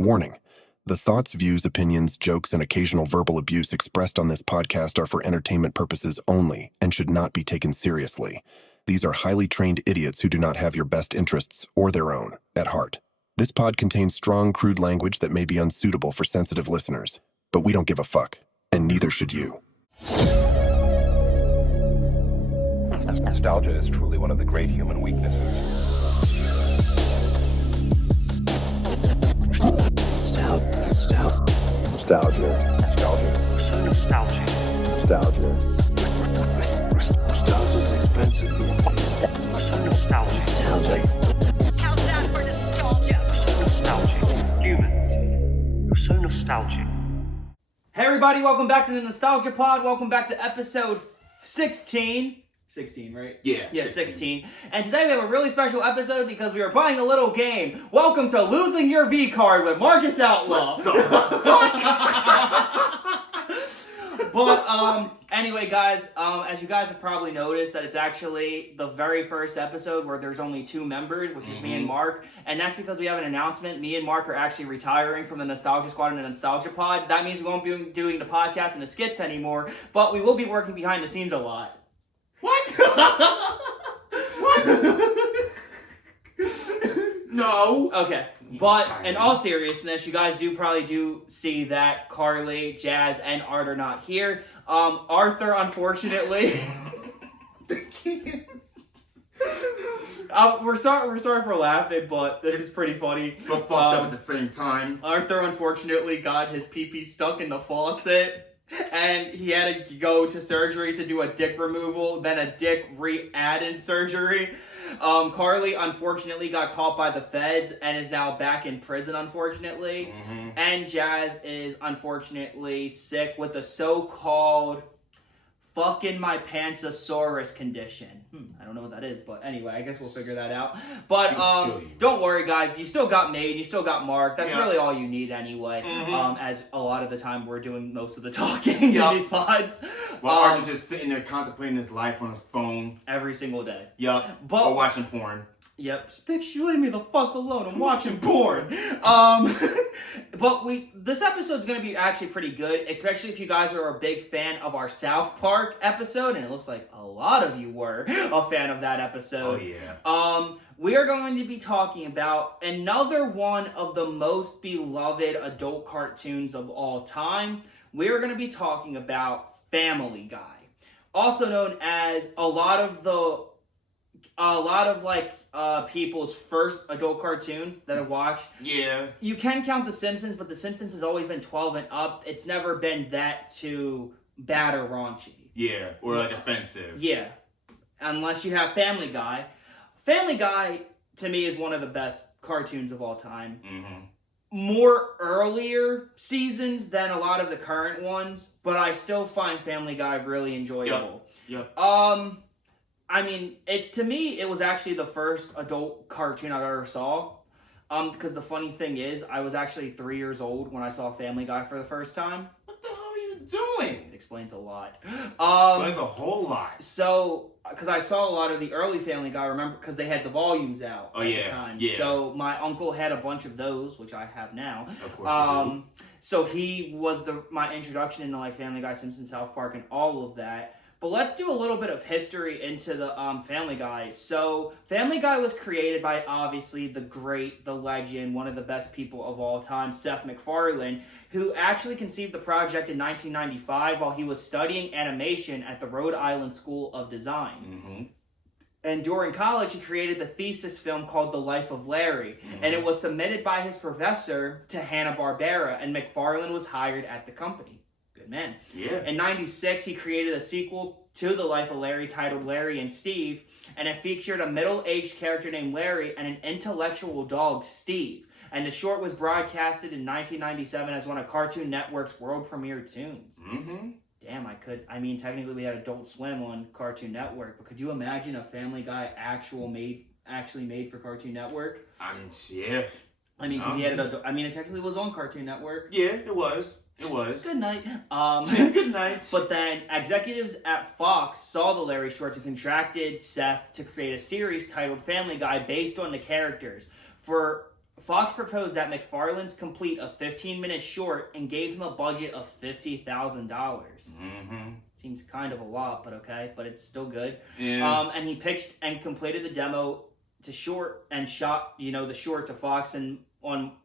Warning: the thoughts, views, opinions, jokes, and occasional verbal abuse expressed on this podcast are for entertainment purposes only and should not be taken seriously. These are highly trained idiots who do not have your best interests or their own at heart. This pod contains strong, crude language that may be unsuitable for sensitive listeners, but we don't give a fuck, and neither should you. Nostalgia is truly one of the great human weaknesses. Nostalgia. Nostalgia's expensive these days. Countdown for nostalgia. Nostalgic. Humans. You're so nostalgic. Hey everybody, welcome back to the Nostalgia Pod. Welcome back to episode 16. 16, right? Yeah, 16. And today we have a really special episode because we are playing a little game. Welcome to Losing Your V Card with Marcus Outlaw. But anyway, guys, as you guys have probably noticed, that it's actually the very first episode where there's only two members, which is me and Mark, and that's because we have an announcement. Me and Mark are actually retiring from the Nostalgia Squad and the Nostalgia Pod. That means we won't be doing the podcast and the skits anymore, but we will be working behind the scenes a lot. What? No. Okay. But in all seriousness, you guys probably do see that Carly, Jazz, and Art are not here. Arthur, unfortunately, we're sorry for laughing, but this is pretty funny. But fucked up at the same time. Arthur unfortunately got his pee-pee stuck in the faucet. And he had to go to surgery to do a dick removal, then a dick re-added surgery. Carly unfortunately got caught by the feds and is now back in prison, unfortunately. And Jazz is unfortunately sick with the so-called fucking my pantsosaurus condition. I don't know what that is, but anyway, I guess we'll figure that out. But don't worry, guys. You still got Made. You still got Mark. That's really all you need anyway. As a lot of the time we're doing most of the talking in these pods. While Arthur's just sitting there contemplating his life on his phone. Every single day. Yup. But, or watching porn. Yep. Bitch, you leave me the fuck alone. I'm watching porn. But this episode's going to be actually pretty good, especially if you guys are a big fan of our South Park episode, and it looks like a lot of you were a fan of that episode. Oh, yeah. We are going to be talking about another one of the most beloved adult cartoons of all time. We are going to be talking about Family Guy, also known as a lot of people's first adult cartoon that I've watched. Yeah. You can count The Simpsons, but The Simpsons has always been 12 and up. It's never been that too bad or raunchy. Yeah, or like offensive. Yeah. Unless you have Family Guy. Family Guy, to me, is one of the best cartoons of all time. More earlier seasons than a lot of the current ones, but I still find Family Guy really enjoyable. Yep. I mean, to me, it was actually the first adult cartoon I've ever saw. Because the funny thing is, I was actually 3 years old when I saw Family Guy for the first time. What the hell are you doing? It explains a lot. Explains a whole lot. So, because I saw a lot of the early Family Guy, remember, because they had the volumes out at the time. Yeah. So, my uncle had a bunch of those, which I have now. Of course you do. So, he was my introduction into, like, Family Guy, Simpsons, South Park, and all of that. But let's do a little bit of history into the Family Guy. So, Family Guy was created by, obviously, the great, the legend, one of the best people of all time, Seth MacFarlane, who actually conceived the project in 1995 while he was studying animation at the Rhode Island School of Design. And during college, he created the thesis film called The Life of Larry. And it was submitted by his professor to Hanna-Barbera, and MacFarlane was hired at the company. Good man. Yeah. In 96, he created a sequel to The Life of Larry titled Larry and Steve, and it featured a middle-aged character named Larry and an intellectual dog, Steve. And the short was broadcasted in 1997 as one of Cartoon Network's world premiere tunes. Damn, technically we had Adult Swim on Cartoon Network, but could you imagine a Family Guy actually made for Cartoon Network? Yeah. It technically was on Cartoon Network. Yeah, it was. It was. Good night. Good night. But then executives at Fox saw the Larry shorts and contracted Seth to create a series titled Family Guy based on the characters. For Fox proposed that McFarlane's complete a 15-minute short and gave him a budget of $50,000. Mm-hmm. Seems kind of a lot, but okay, but it's still good. Yeah. And he pitched and completed the demo to short and shot, the short to Fox on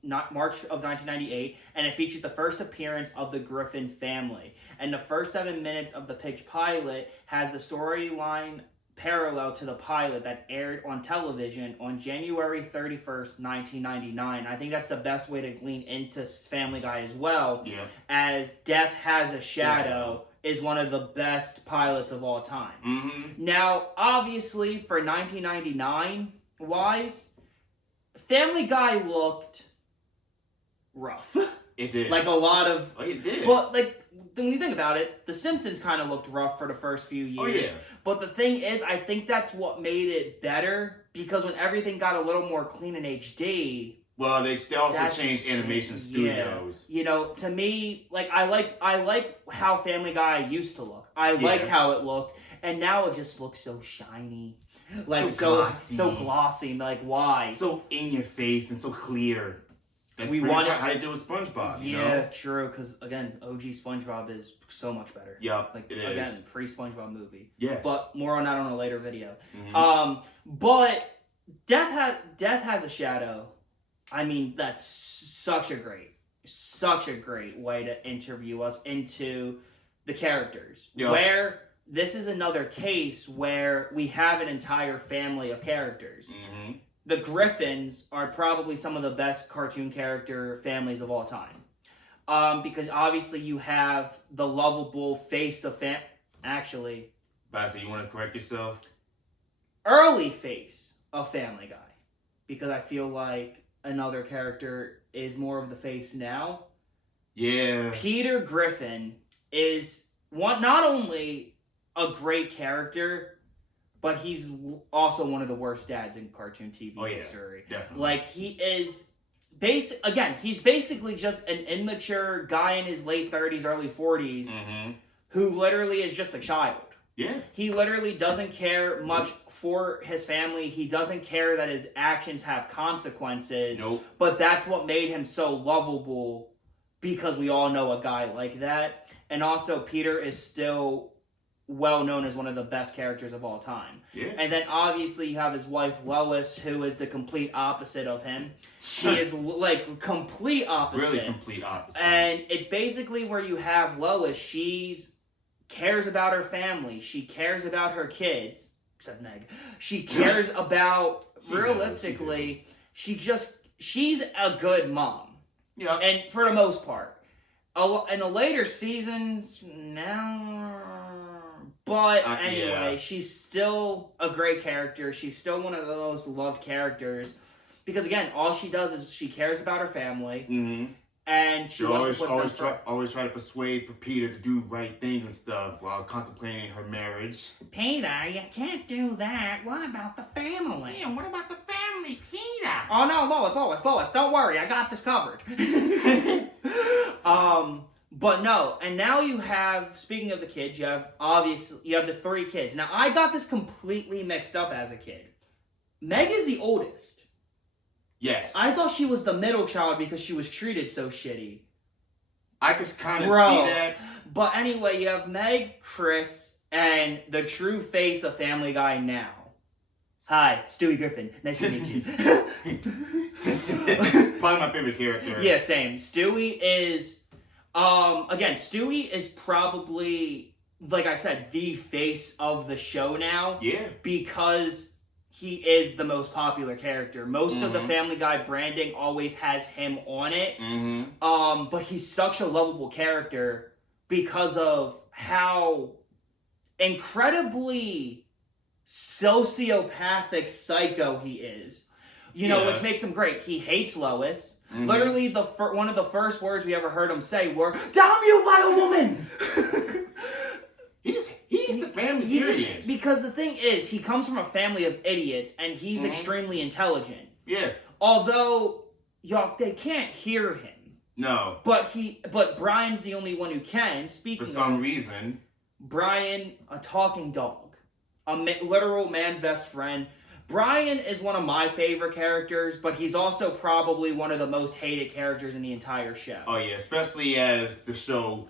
March of 1998, and it featured the first appearance of the Griffin family. And the first 7 minutes of the pitch pilot has the storyline parallel to the pilot that aired on television on January 31st, 1999. I think that's the best way to lean into Family Guy as well, as Death Has a Shadow is one of the best pilots of all time. Mm-hmm. Now, obviously, for 1999-wise, Family Guy looked rough. It did. Like a lot of... Oh, it did. Well, like, when you think about it, The Simpsons kind of looked rough for the first few years. Oh, yeah. But the thing is, I think that's what made it better, because when everything got a little more clean in HD... Well, they also changed animation studios. Yeah. To me, like, I like how Family Guy used to look. I liked how it looked, and now it just looks so shiny. Like, so glossy. Like, why? So in your face and so clear. That's how you do with SpongeBob, you know? True, because, again, OG SpongeBob is so much better. Yep, like, it again, is. pre-SpongeBob movie. Yes. But more on that on a later video. Mm-hmm. But Death Has a Shadow. I mean, that's such a great way to interview us into the characters. Yep. Where this is another case where we have an entire family of characters. Mm-hmm. The Griffins are probably some of the best cartoon character families of all time. Because obviously you have the lovable face of actually... Bassy, you want to correct yourself? Early face of Family Guy. Because I feel like another character is more of the face now. Yeah. Peter Griffin is not only a great character, but he's also one of the worst dads in cartoon TV history. Definitely. Like, he is he's basically just an immature guy in his late 30s, early 40s, who literally is just a child. Yeah. He literally doesn't care much for his family. He doesn't care that his actions have consequences. Nope. But that's what made him so lovable, because we all know a guy like that. And also, Peter is still well known as one of the best characters of all time. Yeah. And then obviously you have his wife Lois, who is the complete opposite of him. She is like complete opposite. Really complete opposite. And it's basically where you have Lois, she's cares about her family. She cares about her kids. Except Meg. She cares about, realistically, she's a good mom. Yeah. And for the most part. In the later seasons, no. But anyway, she's still a great character. She's still one of the most loved characters. Because again, all she does is she cares about her family. Mm-hmm. And she always try to persuade Peter to do right things and stuff while contemplating her marriage. Peter, you can't do that. What about the family? Yeah, what about the family, Peter? Oh no, Lois, don't worry, I got this covered. But no, and now you have, speaking of the kids, you have the 3 kids. Now, I got this completely mixed up as a kid. Meg is the oldest. Yes. I thought she was the middle child because she was treated so shitty. I could kind of see that. But anyway, you have Meg, Chris, and the true face of Family Guy now. Hi, Stewie Griffin. Nice to meet you. Probably my favorite character. Yeah, same. Stewie is... Stewie is probably, like I said, the face of the show now. Yeah. Because he is the most popular character. Most of the Family Guy branding always has him on it. Mm-hmm. But he's such a lovable character because of how incredibly sociopathic psycho he is. Which makes him great. He hates Lois. Mm-hmm. Literally, one of the first words we ever heard him say were, "Damn you, vile woman!" He's the family idiot. Because the thing is, he comes from a family of idiots, and he's extremely intelligent. Yeah. Although, they can't hear him. No. But Brian's the only one who can. Speaking for some reason, Brian, a talking dog, a literal man's best friend. Brian is one of my favorite characters, but he's also probably one of the most hated characters in the entire show. Oh yeah, especially as the show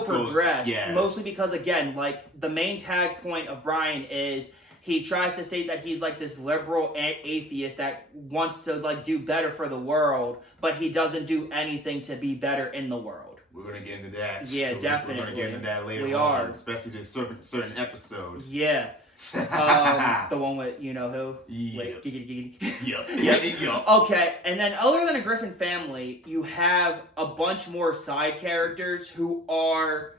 progressed. Yes. Mostly because, again, like, the main tag point of Brian is he tries to state that he's like this liberal atheist that wants to like do better for the world, but he doesn't do anything to be better in the world. We're gonna get into that. Yeah, definitely. We're gonna get into that later. We on, are, especially this certain episode. Yeah. The one with you know who? Yep. Yep. Okay, and then other than a Griffin family, you have a bunch more side characters who are,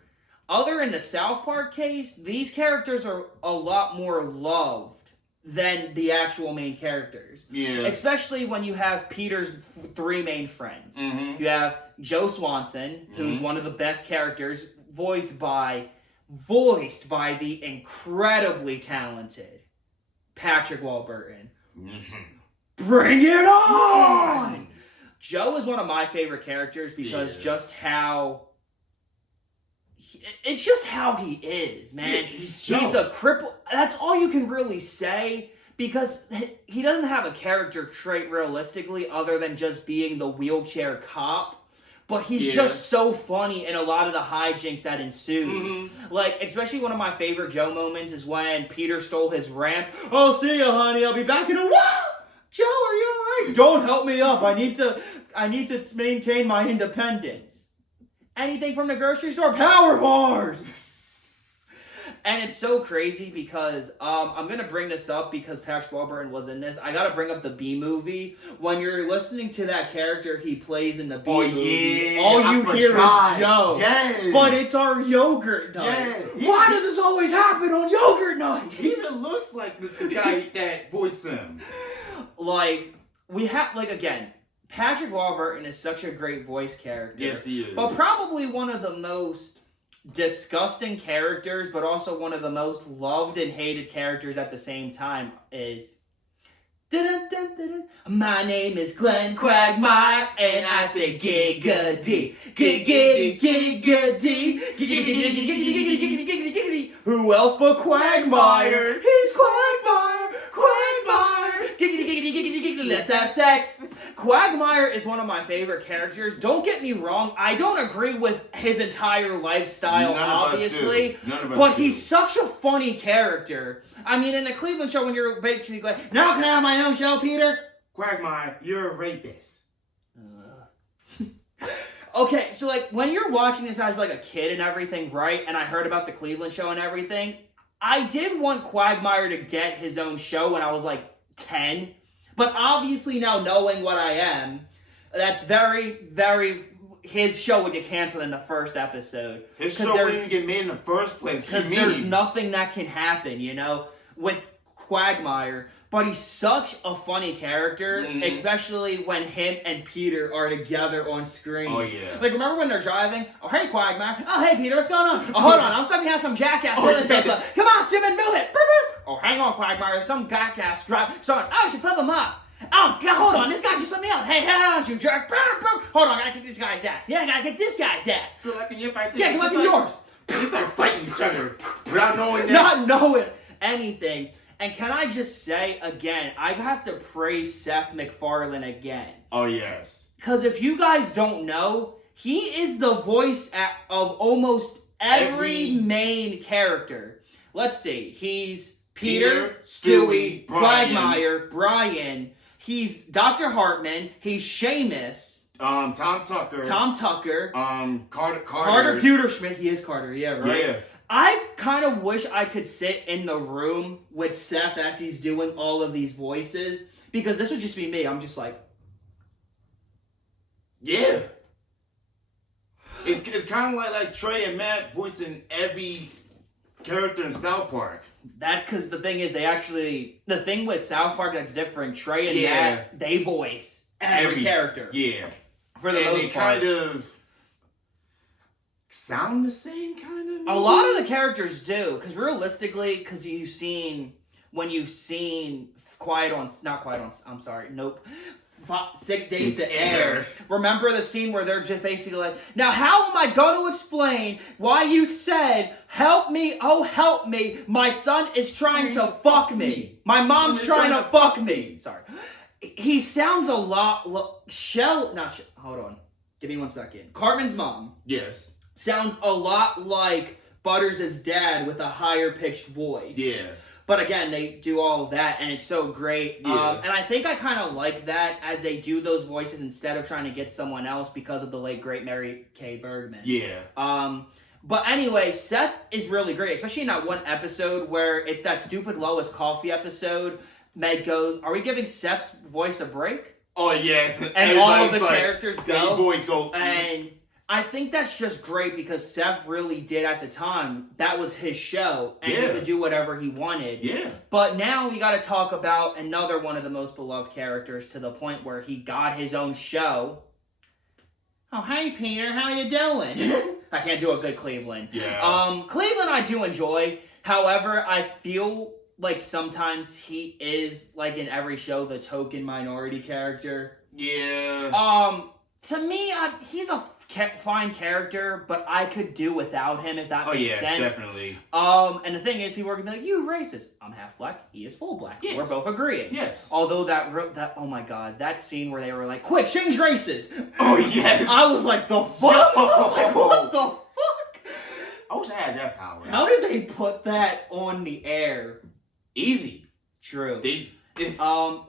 other in the South Park case, these characters are a lot more loved than the actual main characters. Yeah. Especially when you have Peter's three main friends. Mm-hmm. You have Joe Swanson, who's one of the best characters, voiced by the incredibly talented Patrick Warburton. Mm-hmm. Bring it on! Joe is one of my favorite characters because it's just how he is, man. Yeah, he's a cripple. That's all you can really say, because he doesn't have a character trait realistically other than just being the wheelchair cop. But he's just so funny in a lot of the hijinks that ensue. Mm-hmm. Like, especially one of my favorite Joe moments is when Peter stole his ramp. Oh, see ya, honey. I'll be back in a while. Joe, are you alright? Don't help me up. I need to maintain my independence. Anything from the grocery store? Power bars! And it's so crazy because I'm going to bring this up because Patrick Warburton was in this. I got to bring up the B movie. When you're listening to that character he plays in the B movie, all you hear is Joe. Yes. But it's our yogurt night. Yes. Why does this always happen on yogurt night? He even looks like the guy that voiced him. Like, we have, like, again, Patrick Warburton is such a great voice character. Yes, he is. But probably one of the most disgusting characters, but also one of the most loved and hated characters at the same time is... My name is Glenn Quagmire, and I say giggity, giggity, giggity, giggity. Who else but Quagmire? He's Quagmire, giggity, giggity, giggity, giggity. Let's have sex. Quagmire is one of my favorite characters. Don't get me wrong, I don't agree with his entire lifestyle, obviously, but he's such a funny character. I mean, in the Cleveland show, when you're basically like, now can I have my own show, Peter? Quagmire, you're a rapist. Okay, so like, when you're watching this as like a kid and everything, right, and I heard about the Cleveland show and everything, I did want Quagmire to get his own show when I was like 10, but obviously now knowing what I am, that's very, very... His show would get canceled in the first episode. His show wouldn't get made in the first place. Because there's nothing that can happen, you know, with Quagmire. But he's such a funny character, especially when him and Peter are together on screen. Oh, yeah. Like, remember when they're driving? Oh, hey, Quagmire. Oh, hey, Peter, what's going on? Oh, hold on. I'm stuck behind some jackass. Come on, stupid, move it. Oh, hang on, Quagmire. Some jackass drive. Someone, I should flip him up. Oh, God, hold on. This guy just let me out. Hey, how's you jerk? Hold on, I gotta kick this guy's ass. Yeah, I gotta kick this guy's ass. Good luck in your fight. Yeah, good luck in yours. They start fighting each other without knowing that. Not knowing anything. And can I just say, again, I have to praise Seth MacFarlane again. Oh, yes. Because if you guys don't know, he is the voice of almost every main character. Let's see. He's Peter, Stewie, Quagmire, Brian. He's Dr. Hartman. He's Seamus. Tom Tucker. Carter Pewterschmidt. He is Carter, yeah, right? Yeah. I kind of wish I could sit in the room with Seth as he's doing all of these voices, because this would just be me. I'm just like... Yeah. It's kind of like Trey and Matt voicing every character in South Park. That's because the thing is, the thing with South Park that's different, Trey and Matt, they voice every character. Yeah. For the most part. Kind of sound the same, kind of. A lot of the characters do, because realistically, because 6 days to air. Remember the scene where they're just basically like, now how am I going to explain why you said, help me, oh help me, my son is trying to fuck me. My mom's trying to fuck me. Sorry. He sounds a lot, hold on. Give me 1 second. Cartman's mom. Yes. Sounds a lot like Butters' dad with a higher pitched voice. Yeah. But again, they do all of that, and it's so great. Yeah. And I think I kind of like that as they do those voices instead of trying to get someone else because of the late, great Mary Kay Bergman. Yeah. But anyway, Seth is really great, especially in that one episode where it's that stupid Lois Coffey episode. Meg goes, are we giving Seth's voice a break? Oh, yes. And all of the characters go. Voice go. And I think that's just great because Seth really did at the time. That was his show, and he could do whatever he wanted. Yeah. But now we got to talk about another one of the most beloved characters to the point where he got his own show. Oh, hey Peter, how you doing? I can't do a good Cleveland. Yeah. Cleveland I do enjoy. However, I feel like sometimes he is, like in every show, the token minority character. Yeah. To me, he's a fine character, but I could do without him if that makes sense. Definitely. And the thing is, people are gonna be like, "You racist." I'm half black. He is full black. Yes. We're both agreeing. Yes. Although that oh my god, that scene where they were like, "Quick, change races." Oh yes. I was like, "The fuck?" I was like, "What the fuck?" I wish I had that power. How did they put that on the air? Easy. True.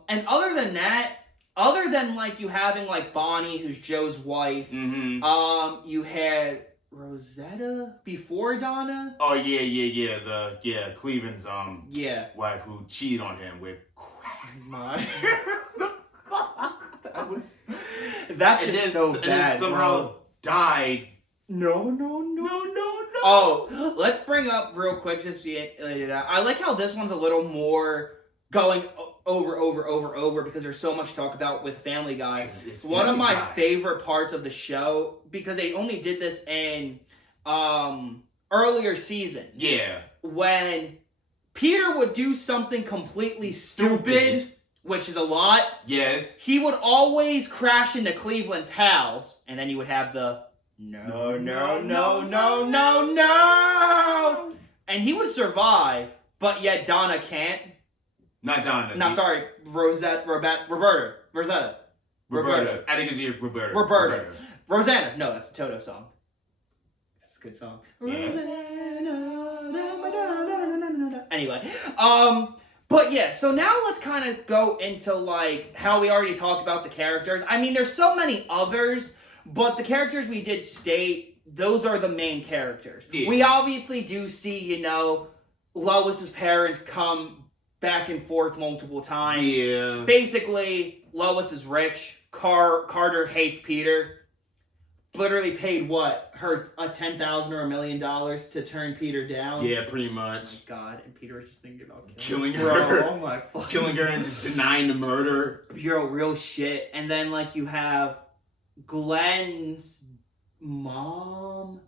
And other than that. Other than, like, you having, like, Bonnie, who's Joe's wife, you had Rosetta before Donna. Oh, yeah. Cleveland's, wife who cheated on him with My. That's just so bad. And then somehow died. No. Oh, let's bring up real quick since we ended out. I like how this one's a little more going over because there's so much to talk about with Family Guy. One of my favorite parts of the show, because they only did this in earlier seasons. Yeah. When Peter would do something completely stupid, which is a lot. Yes. He would always crash into Cleveland's house, and then you would have the no. And he would survive, but yet Donna can't. Not Donna. No, sorry. Roberta. I think it's Roberta. Rosanna. No, that's a Toto song. That's a good song. Yeah. Anyway. But yeah, so now let's kind of go into like how we already talked about the characters. I mean, there's so many others, but the characters we did state, those are the main characters. Yeah. We obviously do see, Lois's parents come back and forth multiple times. Yeah. Basically, Lois is rich. Carter hates Peter. Literally paid her $10,000 or $1 million to turn Peter down. Yeah, pretty much. Oh my god! And Peter was just thinking about killing her. Bro, oh my fucking. Killing her and denying the murder. You're real shit. And then like you have Glenn's mom,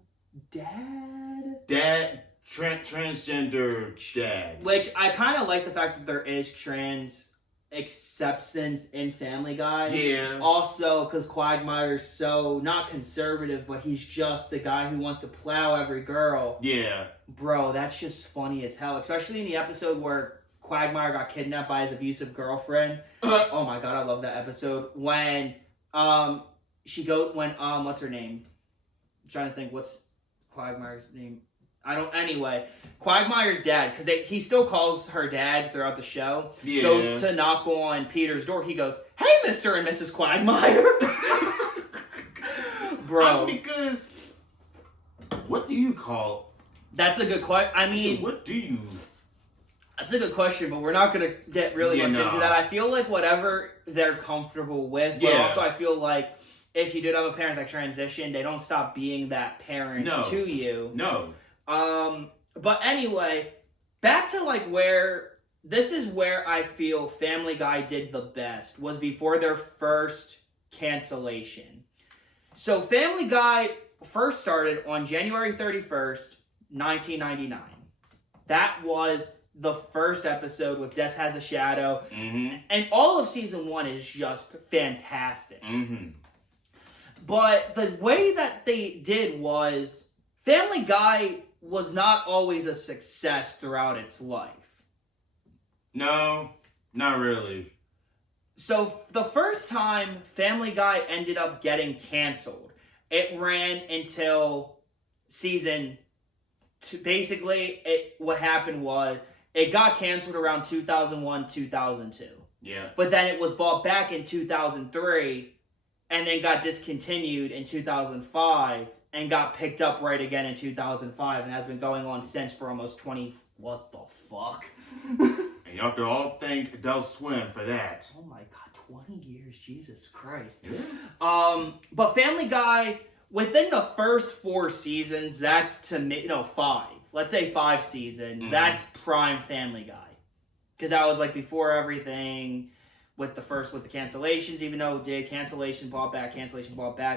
dad. Transgender dad. Which I kind of like the fact that there is trans acceptance in Family Guy. Yeah. Also, because Quagmire's so, not conservative, but he's just the guy who wants to plow every girl. Yeah. Bro, that's just funny as hell. Especially in the episode where Quagmire got kidnapped by his abusive girlfriend. Oh my god, I love that episode. When, what's her name? I'm trying to think, what's Quagmire's name? Anyway, Quagmire's dad, because he still calls her dad throughout the show, goes to knock on Peter's door. He goes, "Hey, Mr. and Mrs. Quagmire." Bro. Because, what do you call... That's a good question. I mean... What do you... That's a good question, but we're not going to get really much into that. I feel like whatever they're comfortable with, but also I feel like if you did have a parent that transitioned, they don't stop being that parent to you. No. But anyway, back to like this is where I feel Family Guy did the best, was before their first cancellation. So Family Guy first started on January 31st, 1999. That was the first episode with Death Has a Shadow. Mm-hmm. And all of season 1 is just fantastic. Mm-hmm. But the way that they did was Family Guy was not always a success throughout its life. No, not really. So the first time Family Guy ended up getting canceled, it ran until season 2. Basically, what happened was it got canceled around 2001, 2002. Yeah. But then it was bought back in 2003 and then got discontinued in 2005 and got picked up right again in 2005 and has been going on since for almost 20... What the fuck? And y'all could all thank Adult Swim for that. Oh my god, 20 years, Jesus Christ. But Family Guy, within the first 4 seasons, that's to me, no, 5. Let's say 5 seasons, that's prime Family Guy. Because that was like before everything with the cancellations, even though it did cancellation bought back,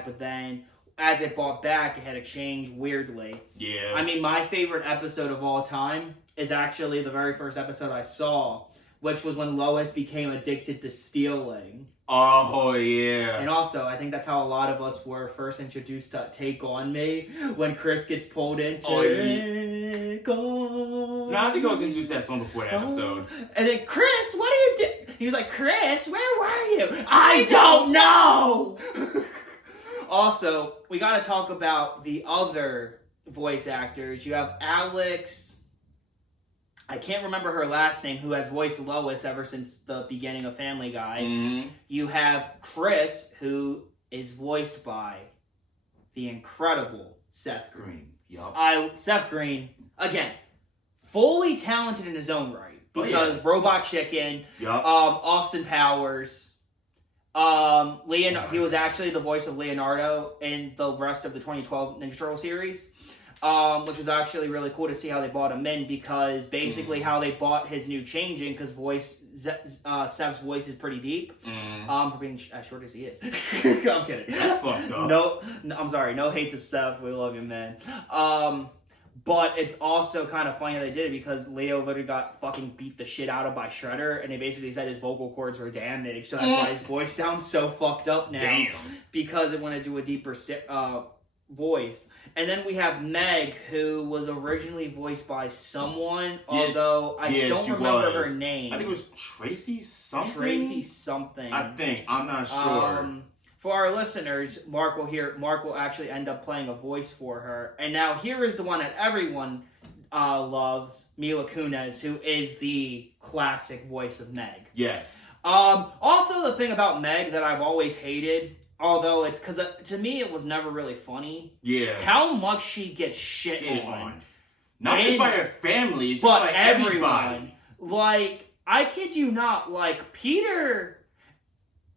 but then as it bought back, it had a change weirdly. Yeah. I mean, my favorite episode of all time is actually the very first episode I saw, which was when Lois became addicted to stealing. Oh, yeah. And also, I think that's how a lot of us were first introduced to Take On Me, when Chris gets pulled into Take On No, I think I was introduced to that song before the episode. And then, Chris, what are you doing? He was like, Chris, where were you? I don't know! Also, we gotta talk about the other voice actors. You have Alex, I can't remember her last name, who has voiced Lois ever since the beginning of Family Guy. Mm-hmm. You have Chris, who is voiced by the incredible Seth Green. Yup. Seth Green, again, fully talented in his own right. Because Robot Chicken, Austin Powers, he was actually the voice of Leonardo in the rest of the 2012 Ninja Turtle series. Which was actually really cool to see how they brought him in, because basically how they bought his new changing, because Seth's voice is pretty deep, for being as short as he is. I'm kidding. That's fucked up. No, I'm sorry. No hate to Seth. We love you, man. But it's also kind of funny how they did it, because Leo literally got fucking beat the shit out of by Shredder, and they basically said his vocal cords were damaged, so that's why his voice sounds so fucked up now. Because it wanted to do a deeper voice. And then we have Meg, who was originally voiced by someone, although I don't remember her name. I think it was Tracy something. Tracy something. I think. I'm not sure. For our listeners, Mark will actually end up playing a voice for her. And now here is the one that everyone loves, Mila Kunis, who is the classic voice of Meg. Yes. Also, the thing about Meg that I've always hated, although it's because to me it was never really funny. Yeah. How much she gets shit on. Not just by her family, just but by everyone. everybody. Like, I kid you not, like, Peter,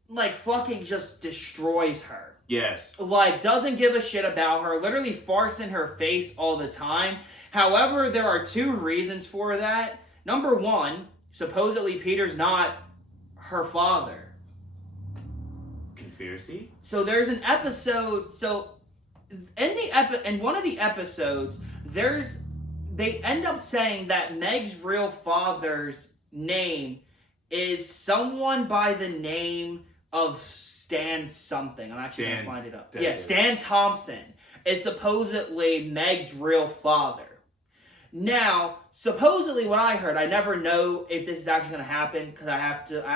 like, fucking just destroys her. Yes. Like, doesn't give a shit about her, literally farts in her face all the time. However, there are 2 reasons for that. Number 1, supposedly Peter's not her father. Conspiracy? So there's an episode, in one of the episodes, they end up saying that Meg's real father's name is someone by the name of Stan something. I'm actually going to find it up. Yeah, Stan Thompson is supposedly Meg's real father. Now, supposedly what I heard, I never know if this is actually going to happen, because I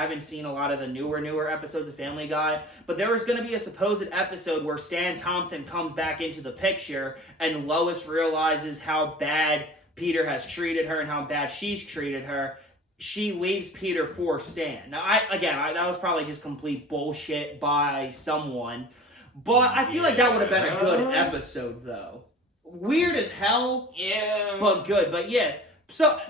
haven't seen a lot of the newer episodes of Family Guy, but there was going to be a supposed episode where Stan Thompson comes back into the picture, and Lois realizes how bad Peter has treated her and how bad she's treated her. She leaves Peter for Stan. Now, that was probably just complete bullshit by someone, but I feel like that would have been a good episode, though. Weird as hell, but good. But yeah,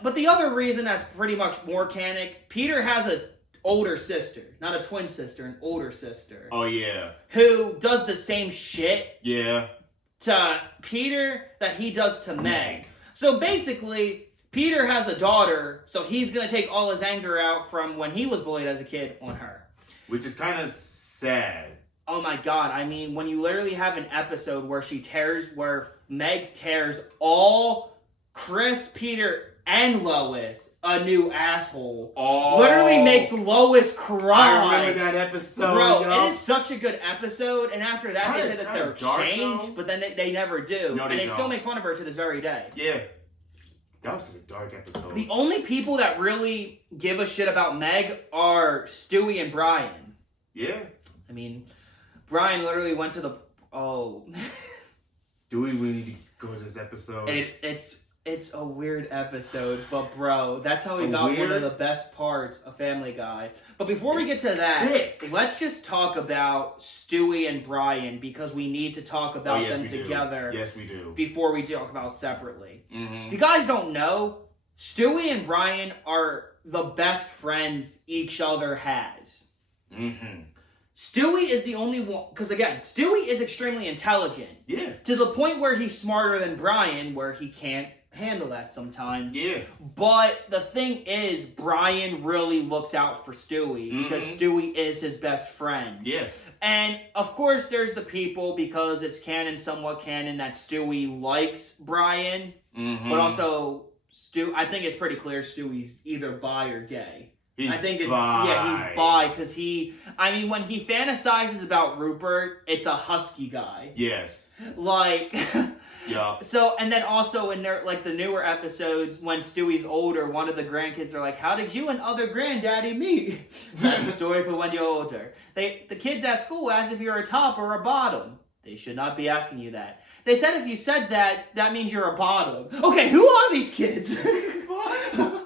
but the other reason that's pretty much more canon, Peter has an older sister, not a twin sister, an older sister. Oh yeah. Who does the same shit to Peter that he does to Meg. So basically, Peter has a daughter, so he's gonna take all his anger out from when he was bullied as a kid on her. Which is kind of sad. Oh my god, I mean, when you literally have an episode where Meg tears all Chris, Peter, and Lois a new asshole. Oh. Literally makes Lois cry. I remember that episode, Bro, yo. it is such a good episode, and after that they said that they're dark, changed, though. but then they never do. No, and they don't. still make fun of her to this very day. Yeah. That was a dark episode. The only people that really give a shit about Meg are Stewie and Brian. Yeah. I mean, Brian literally went to the... Do we need to go to this episode? It's a weird episode, but bro, that's how we got one of the best parts of Family Guy. But before we get to that, let's just talk about Stewie and Brian, because we need to talk about them together. Yes, we do. Before we talk about separately. Mm-hmm. If you guys don't know, Stewie and Brian are the best friends each other has. Mm-hmm. Stewie is the only one, because again, Stewie is extremely intelligent. Yeah. To the point where he's smarter than Brian, where he can't handle that sometimes. Yeah. But the thing is, Brian really looks out for Stewie, because Stewie is his best friend. Yeah. And of course there's the people, because it's somewhat canon, that Stewie likes Brian. Mm-hmm. But also, I think it's pretty clear Stewie's either bi or gay. He's I think bi. he's bi, because when he fantasizes about Rupert, it's a husky guy. Yes. Like... Yeah. So, and then also in their, like, the newer episodes, when Stewie's older, one of the grandkids are like, how did you and other granddaddy meet? That's the story for when you're older. The kids at school ask if you're a top or a bottom. They should not be asking you that. They said if you said that, that means you're a bottom. Okay, who are these kids?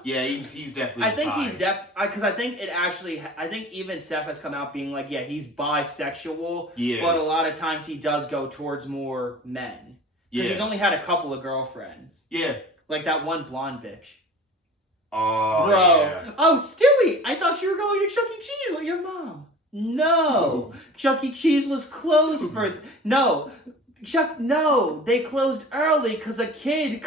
Yeah, he's definitely I think bi. he's because I think even Steph has come out being like, yeah, he's bisexual. Yes. But a lot of times he does go towards more men. Because he's only had a couple of girlfriends. Yeah. Like that one blonde bitch. Oh, Bro. yeah. Oh, Stewie, I thought you were going to Chuck E. Cheese with your mom. No. Chuck E. Cheese was closed for... No. They closed early because a kid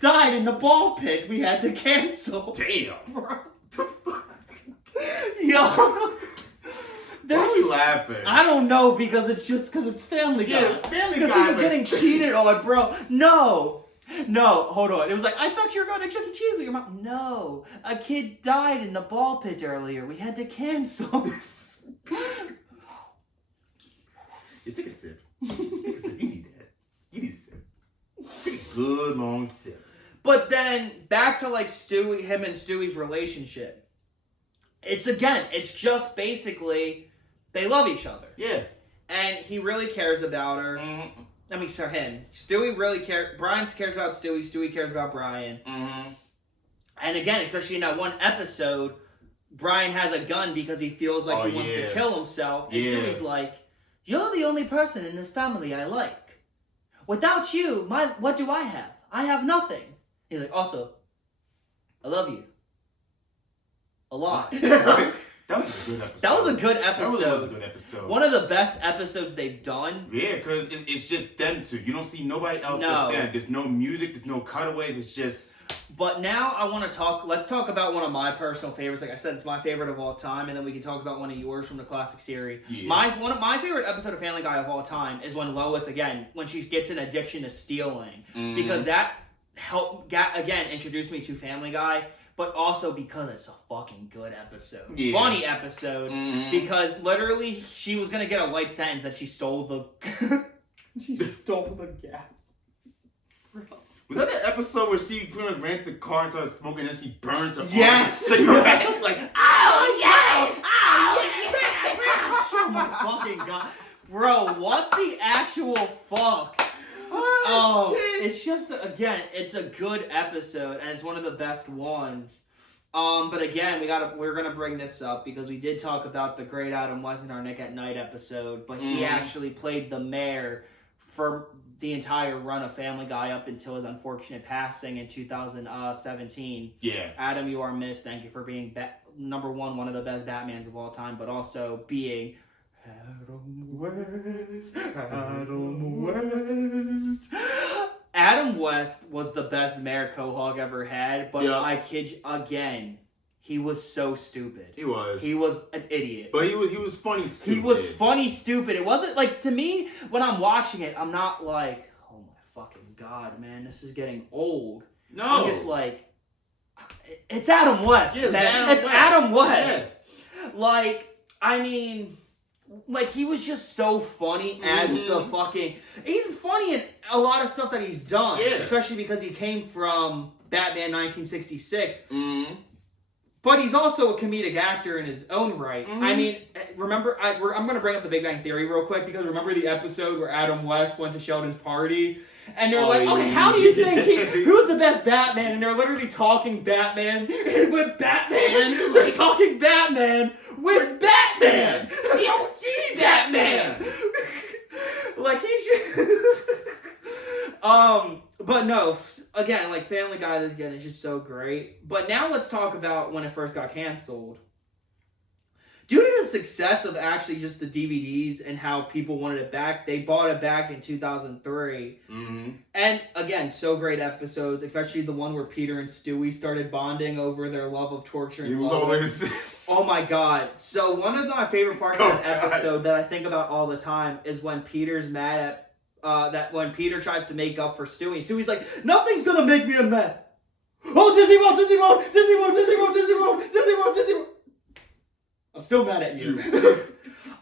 died in the ball pit. We had to cancel. Damn. Bro. Yo. Why are we laughing? I don't know, because it's Family Guy. Yeah, Family Guy. Because he was getting cheated on, bro. No, hold on. It was like, I thought you were going to Chuck E. Cheese with your mom. No, a kid died in the ball pit earlier. We had to cancel. Yeah, take a sip. Take a sip. You need that. You need a sip. Take a good long sip. But then back to like him and Stewie's relationship. It's just basically they love each other. Yeah. And he really cares about her. Mm-hmm. I mean, him. Stewie really cares. Brian cares about Stewie. Stewie cares about Brian. Mm-hmm. And again, especially in that one episode, Brian has a gun because he feels like he wants to kill himself. And Stewie's like, you're the only person in this family I like. Without you, what do I have? I have nothing. He's like, also, I love you. A lot. That was a good episode. That was a good episode. That really was a good episode. One of the best episodes they've done. Yeah, because it's just them two. You don't see nobody else but them. There's no music, there's no cutaways, it's just... But now let's talk about one of my personal favorites. Like I said, it's my favorite of all time, and then we can talk about one of yours from the classic series. Yeah. One of my favorite episode of Family Guy of all time is when Lois, when she gets an addiction to stealing. Mm-hmm. Because that introduced me to Family Guy. But also because it's a fucking good episode. Yeah. Funny episode. Mm-hmm. Because literally, she was going to get a light sentence that she stole the... she stole the gas. Was that the episode where she pretty much ran to the car and started smoking and then she burns her cigarette? Like, oh, yes! Oh, yes! Oh, my fucking God. Bro, what the actual fuck? Shit. It's just, again, it's a good episode, and it's one of the best ones. But again, we're gonna bring this up because we did talk about the Great Adam Wasn't Our Nick at Night episode, but he actually played the mayor for the entire run of Family Guy up until his unfortunate passing in 2017. Yeah. Adam, you are missed. Thank you for being number one of the best Batmans of all time, but also being Adam West was the best mayor QUAHOG ever had, but I kid you again, he was so stupid. He was an idiot. But he was funny stupid. He was funny stupid. It wasn't like, to me, when I'm watching it, I'm not like, oh my fucking God, man, this is getting old. No. I'm just like, it's Adam West, Yeah, man. It's Adam West. Like, I mean, like, he was just so funny as the fucking... He's funny in a lot of stuff that he's done. Yeah. Especially because he came from Batman 1966. Mm-hmm. But he's also a comedic actor in his own right. I mean, remember, I'm going to bring up the Big Bang Theory real quick, because remember the episode where Adam West went to Sheldon's party? And they're like, okay, how do you think who's the best Batman? And they're literally talking Batman with Batman. They're talking Batman with Batman. The OG Batman. Like, he's just... But no, again, like, Family Guy this again is just so great. But now let's talk about when it first got canceled. Due to the success of actually just the DVDs and how people wanted it back, they bought it back in 2003. Mm-hmm. And again, so great episodes, especially the one where Peter and Stewie started bonding over their love of torture and Lois. Oh my god. So one of my favorite parts of that episode that I think about all the time is when Peter's mad at that when Peter tries to make up for Stewie. Stewie's like, nothing's gonna make me mad. Oh, Disney World, Disney World, Disney World, Disney World, Disney World, Disney World, Disney World. I'm still mad at you.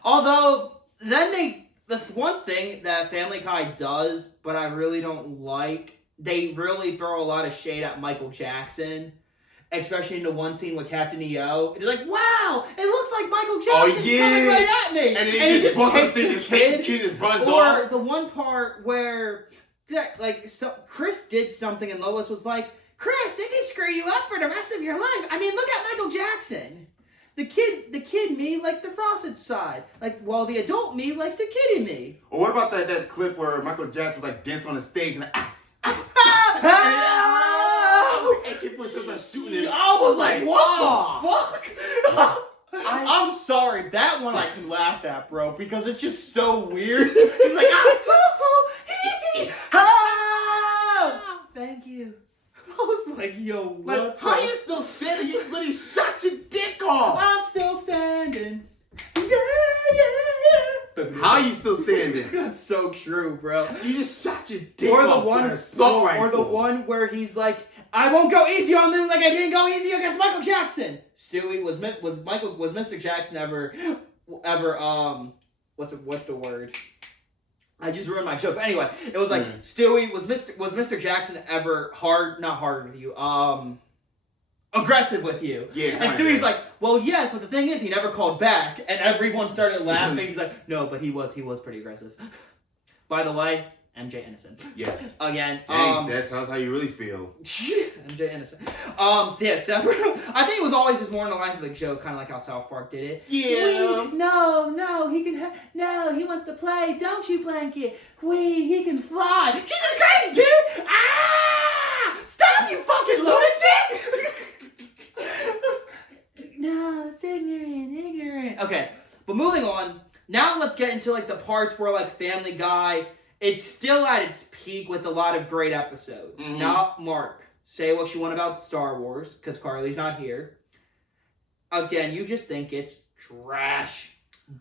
Although, then the one thing that Family Guy does, but I really don't like, they really throw a lot of shade at Michael Jackson. Especially in the one scene with Captain EO. It's like, wow, it looks like Michael Jackson's coming right at me. And then he just takes the kid and runs off. Or the one part where, Chris did something and Lois was like, Chris, it can screw you up for the rest of your life. I mean, look at Michael Jackson. The kid me likes the frosted side. Like, while the adult me likes the kiddie me. Or what about that clip where Michael Jackson's like dancing on the stage and shooting. I was like, what the fuck? I'm sorry, that one I can laugh at, bro, because it's just so weird. He's like, thank you. I was like, yo, what? How you still standing? You literally shot your dick off. I'm still standing. Yeah. How you still standing? That's so true, bro. You just shot your dick or off. Or the one where he's like, I won't go easy on this like I didn't go easy against Michael Jackson. Stewie was Mr. Jackson ever what's the word? I just ruined my joke. But anyway, it was like Stewie was Mr. Jackson ever not hard with you, aggressive with you. Yeah. And Stewie's like, well, yes, but the thing is he never called back, and everyone started laughing. He's like, no, but he was pretty aggressive. By the way, MJ innocent. Yes. Again. Dang, Seth, tell us how you really feel. MJ innocent. Yeah, Seth, I think it was always just more in the lines of a joke, kind of like how South Park did it. Yeah. No, he can. No, he wants to play. Don't you, Blanket? He can fly. Jesus Christ, dude! Ah! Stop, you fucking lunatic! No, it's ignorant. Okay, but moving on. Now let's get into like the parts where like Family Guy. It's still at its peak with a lot of great episodes. Mm-hmm. Now, Mark, say what you want about Star Wars, because Carly's not here. Again, you just think it's trash.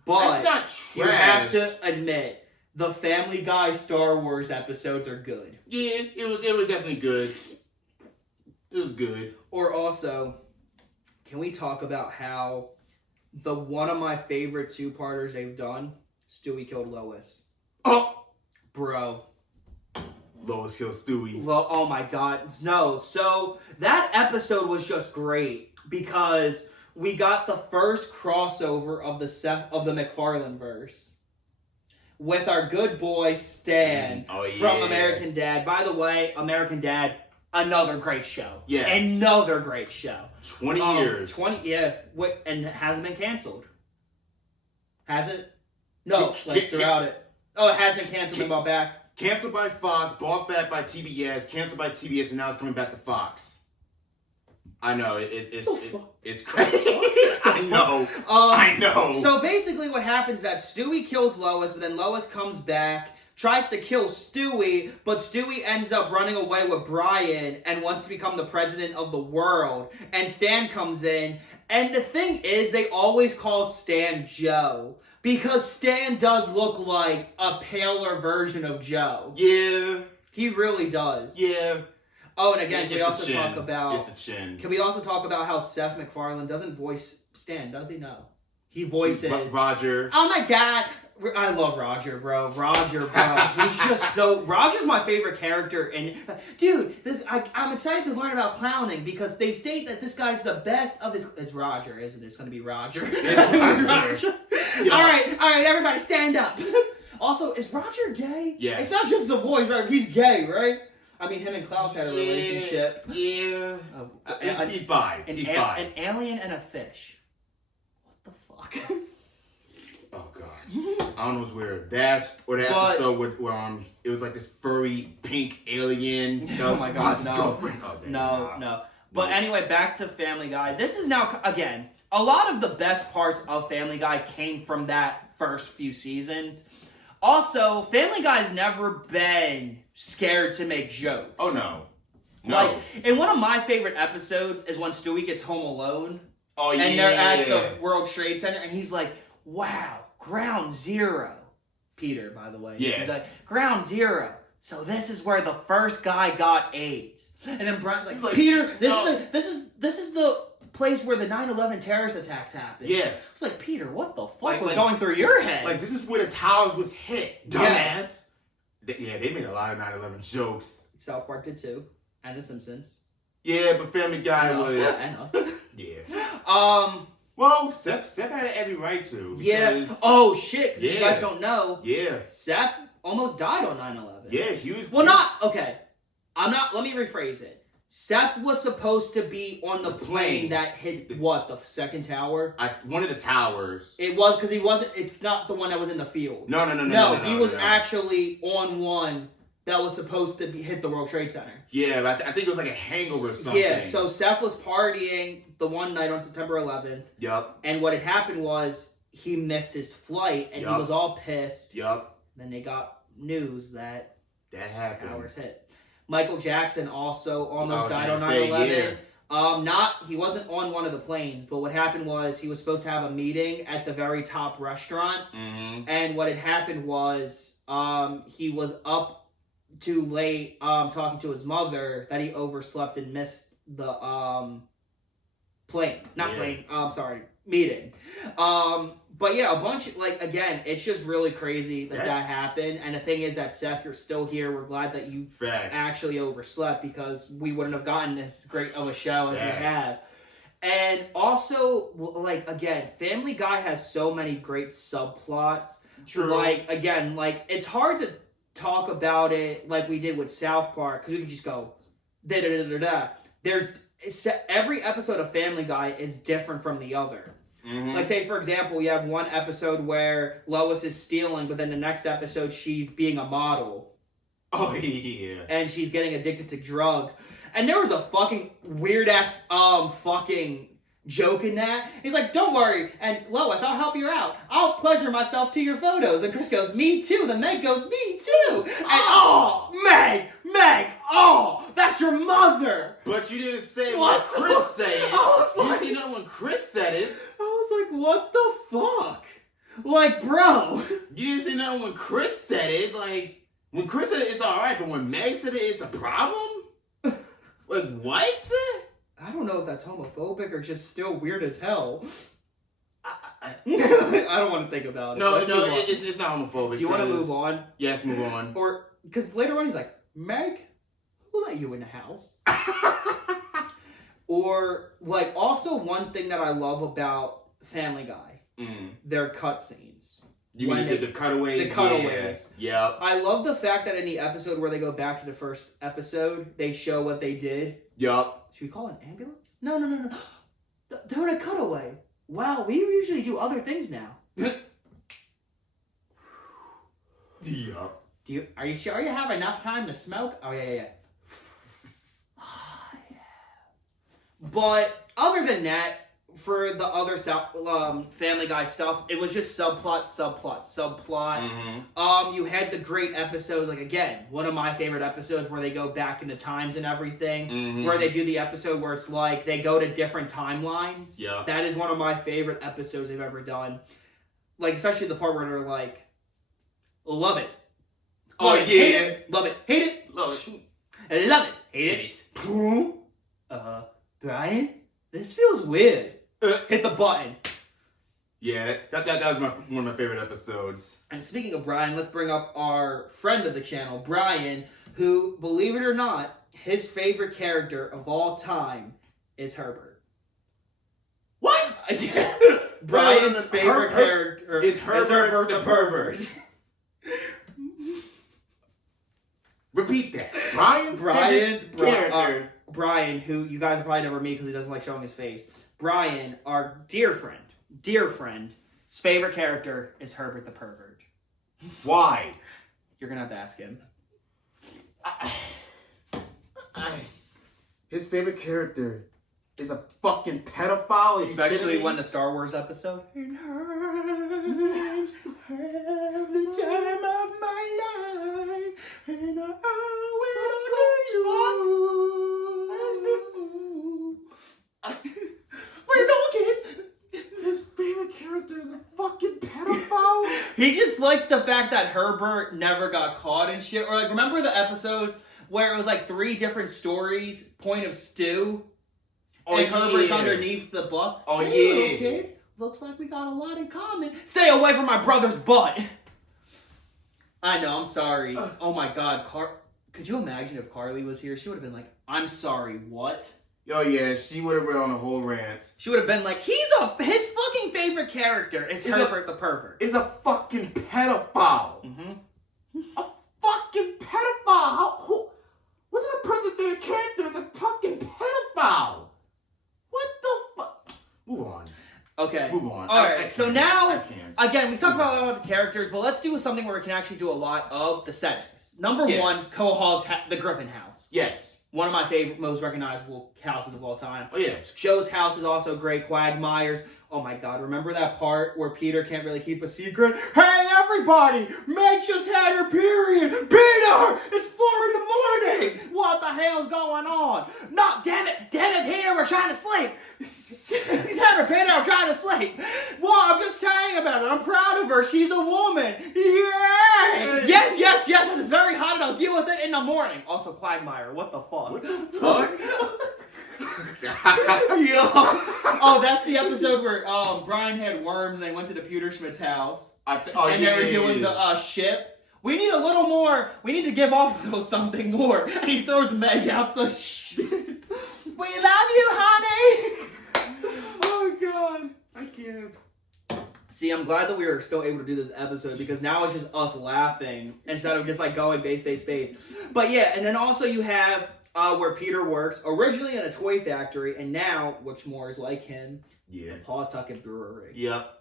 But that's not trash. You have to admit, the Family Guy Star Wars episodes are good. Yeah, it was definitely good. It was good. Or also, can we talk about how the one of my favorite two-parters they've done, Stewie killed Lois. Oh! Bro. Lois kills Stewie. Oh my god. No. So, that episode was just great because we got the first crossover of the McFarlane verse with our good boy Stan from American Dad. By the way, American Dad, another great show. Yeah. Another great show. 20 years. 20, yeah. And it hasn't been canceled. Has it? No, throughout it. Oh, it has been canceled and brought back. Canceled by Fox, brought back by TBS, canceled by TBS, and now it's coming back to Fox. I know, it's crazy. I know. So basically what happens is that Stewie kills Lois, but then Lois comes back, tries to kill Stewie, but Stewie ends up running away with Brian and wants to become the president of the world. And Stan comes in, and the thing is, they always call Stan Joe. Because Stan does look like a paler version of Joe. Yeah. He really does. Yeah. Oh, and again, It's can we the also chin. talk about... It's the chin. Can we also talk about how Seth MacFarlane doesn't voice Stan, does he? No. He voices... Roger. Oh my god! I love Roger, bro. Roger, bro. He's just so... Roger's my favorite character. And, dude, I'm excited to learn about clowning because they state that this guy's the best of his... It's Roger, isn't it? It's going to be Roger. It's Roger. Yeah. All right, everybody stand up. Also, is Roger gay? Yes. It's not just the voice, right? He's gay, right? I mean, him and Klaus had a relationship. Yeah. He's bi. He's bi. An alien and a fish. What the fuck? Oh god. I don't know what's weird. That episode where it was like this furry pink alien. Oh my god, no. Oh, No. But anyway, back to Family Guy. This is now, again, a lot of the best parts of Family Guy came from that first few seasons. Also, Family Guy's never been scared to make jokes. Oh no. Like, and one of my favorite episodes is when Stewie gets home alone. Oh yeah. And they're at the World Trade Center, and he's like, wow, ground zero. Peter, by the way. Yes. He's like, ground zero. So this is where the first guy got AIDS. And then Brian's like, Peter, this is the place where the 9/11 terrorist attacks happened. Yes. It's like, Peter, what the fuck was going through your head? Like, this is where the towers was hit, dumbass. Yes. They made a lot of 9/11 jokes. South Park did too. And The Simpsons. Yeah, but Family Guy and was... And us. Yeah. Well, Seth had every right to. Yeah. Oh, shit. 'Cause you guys don't know. Yeah. Seth almost died on 9/11. Yeah, he was... Well, not... Okay. Let me rephrase it. Seth was supposed to be on the plane that hit, what, the second tower? One of the towers. It was, because he wasn't... It's not the one that was in the field. No, he was actually on one that was supposed to hit the World Trade Center. Yeah, but I think it was like a hangover or something. Yeah, so Seth was partying the one night on September 11th. Yup. And what had happened was he missed his flight, and he was all pissed. Yup. Then they got news that happened. Towers hit. Michael Jackson also almost died on 9/11. Yeah. He wasn't on one of the planes, but what happened was he was supposed to have a meeting at the very top restaurant. Mm-hmm. And what had happened was he was up too late talking to his mother that he overslept and missed the meeting. But yeah, a bunch, again, it's just really crazy that happened. And the thing is that, Seth, you're still here. We're glad that you actually overslept, because we wouldn't have gotten this great of a show as we have. And also, again, Family Guy has so many great subplots. True. Again, it's hard to talk about it like we did with South Park, because we could just go da-da-da-da-da. Every episode of Family Guy is different from the other. Mm-hmm. Say, for example, you have one episode where Lois is stealing, but then the next episode she's being a model. Oh, yeah. And she's getting addicted to drugs. And there was a fucking weird-ass fucking joke in that. He's like, don't worry, and Lois, I'll help you out. I'll pleasure myself to your photos. And Chris goes, me too. Then Meg goes, me too. And Meg, that's your mother. But you didn't say what Chris said. You didn't say nothing when Chris said it. I was like, what the fuck? Bro. You didn't say nothing when Chris said it. When Chris said it, it's alright, but when Meg said it, it's a problem? What? I don't know if that's homophobic or just still weird as hell. I don't want to think about it. No, it's not homophobic. Do you want to move on? Yes, move on. Or, because later on he's like, Meg, who let you in the house? Or, also one thing that I love about Family Guy, their cutscenes. You mean the cutaways? The cutaways. Yeah. I love the fact that in the episode where they go back to the first episode, they show what they did. Yup. Should we call an ambulance? No. They're in a cutaway. Wow, we usually do other things now. Yup. Are you sure you have enough time to smoke? Oh, yeah. But other than that, for the other Family Guy stuff, it was just subplot. Mm-hmm. You had the great episodes, again, one of my favorite episodes where they go back into times and everything, mm-hmm. where they do the episode where it's they go to different timelines. Yeah. That is one of my favorite episodes they've ever done. Especially the part where they're love it. Oh, yeah. Hate it. Love it. Hate it. Love it. Love it. Hate it. Brian, this feels weird. Hit the button. Yeah, that was one of my favorite episodes. And speaking of Brian, let's bring up our friend of the channel, Brian, who, believe it or not, his favorite character of all time is Herbert. What? Yeah. Brian's favorite character is Herbert the pervert. Repeat that. Brian, who you guys will probably never meet because he doesn't like showing his face. Brian, our dear friend's favorite character is Herbert the pervert. Why? You're gonna have to ask him. His favorite character is a fucking pedophile. Especially when the Star Wars episode. And have the time of my life, and I owe it all to you. We're no kids. His favorite character is a fucking pedophile. He just likes the fact that Herbert never got caught and shit. Or like, remember the episode where it was like 3 different stories, point of stew? Oh, and Herbert's underneath the bus. Oh, hey, yeah. Kid. Looks like we got a lot in common. Stay away from my brother's butt. I know, I'm sorry. Oh my god, could you imagine if Carly was here? She would have been like, I'm sorry, what? Oh yeah, she would have been on a whole rant. She would have been like, his fucking favorite character is Herbert the pervert. Is a fucking pedophile. Mm-hmm. A fucking pedophile. What's my present favorite character is a fucking pedophile. What the fuck? Move on. Okay. Move on. Alright, so now, I again, we talked about a lot of the characters, but let's do something where we can actually do a lot of the settings. Number Yes. 1, QUAHOG's the Griffin House. Yes. One of my favorite, most recognizable houses of all time. Oh, yeah. Joe's house is also great. Quagmire's. Oh my god, remember that part where Peter can't really keep a secret? Hey everybody! Meg just had her period! Peter! It's 4 a.m. What the hell's going on? No, damn it, Peter, we're trying to sleep! Damn it, Peter, I'm trying to sleep! Well, I'm just telling about it. I'm proud of her. She's a woman. Yay! Yes, it is very hot and I'll deal with it in the morning. Also, Quagmire, what the fuck? What the fuck? Yo. Oh, that's the episode where Brian had worms and they went to the Peter Schmidt's house. They were doing the ship. We need a little more. We need to give off a little something more. And he throws Meg out the ship. We love you, honey. Oh god, I can't. See, I'm glad that we were still able to do this episode because now it's just us laughing instead of just like going base. But yeah, and then also you have where Peter works, originally in a toy factory, and now, which more is like him, Yeah. the Pawtucket Brewery. Yep.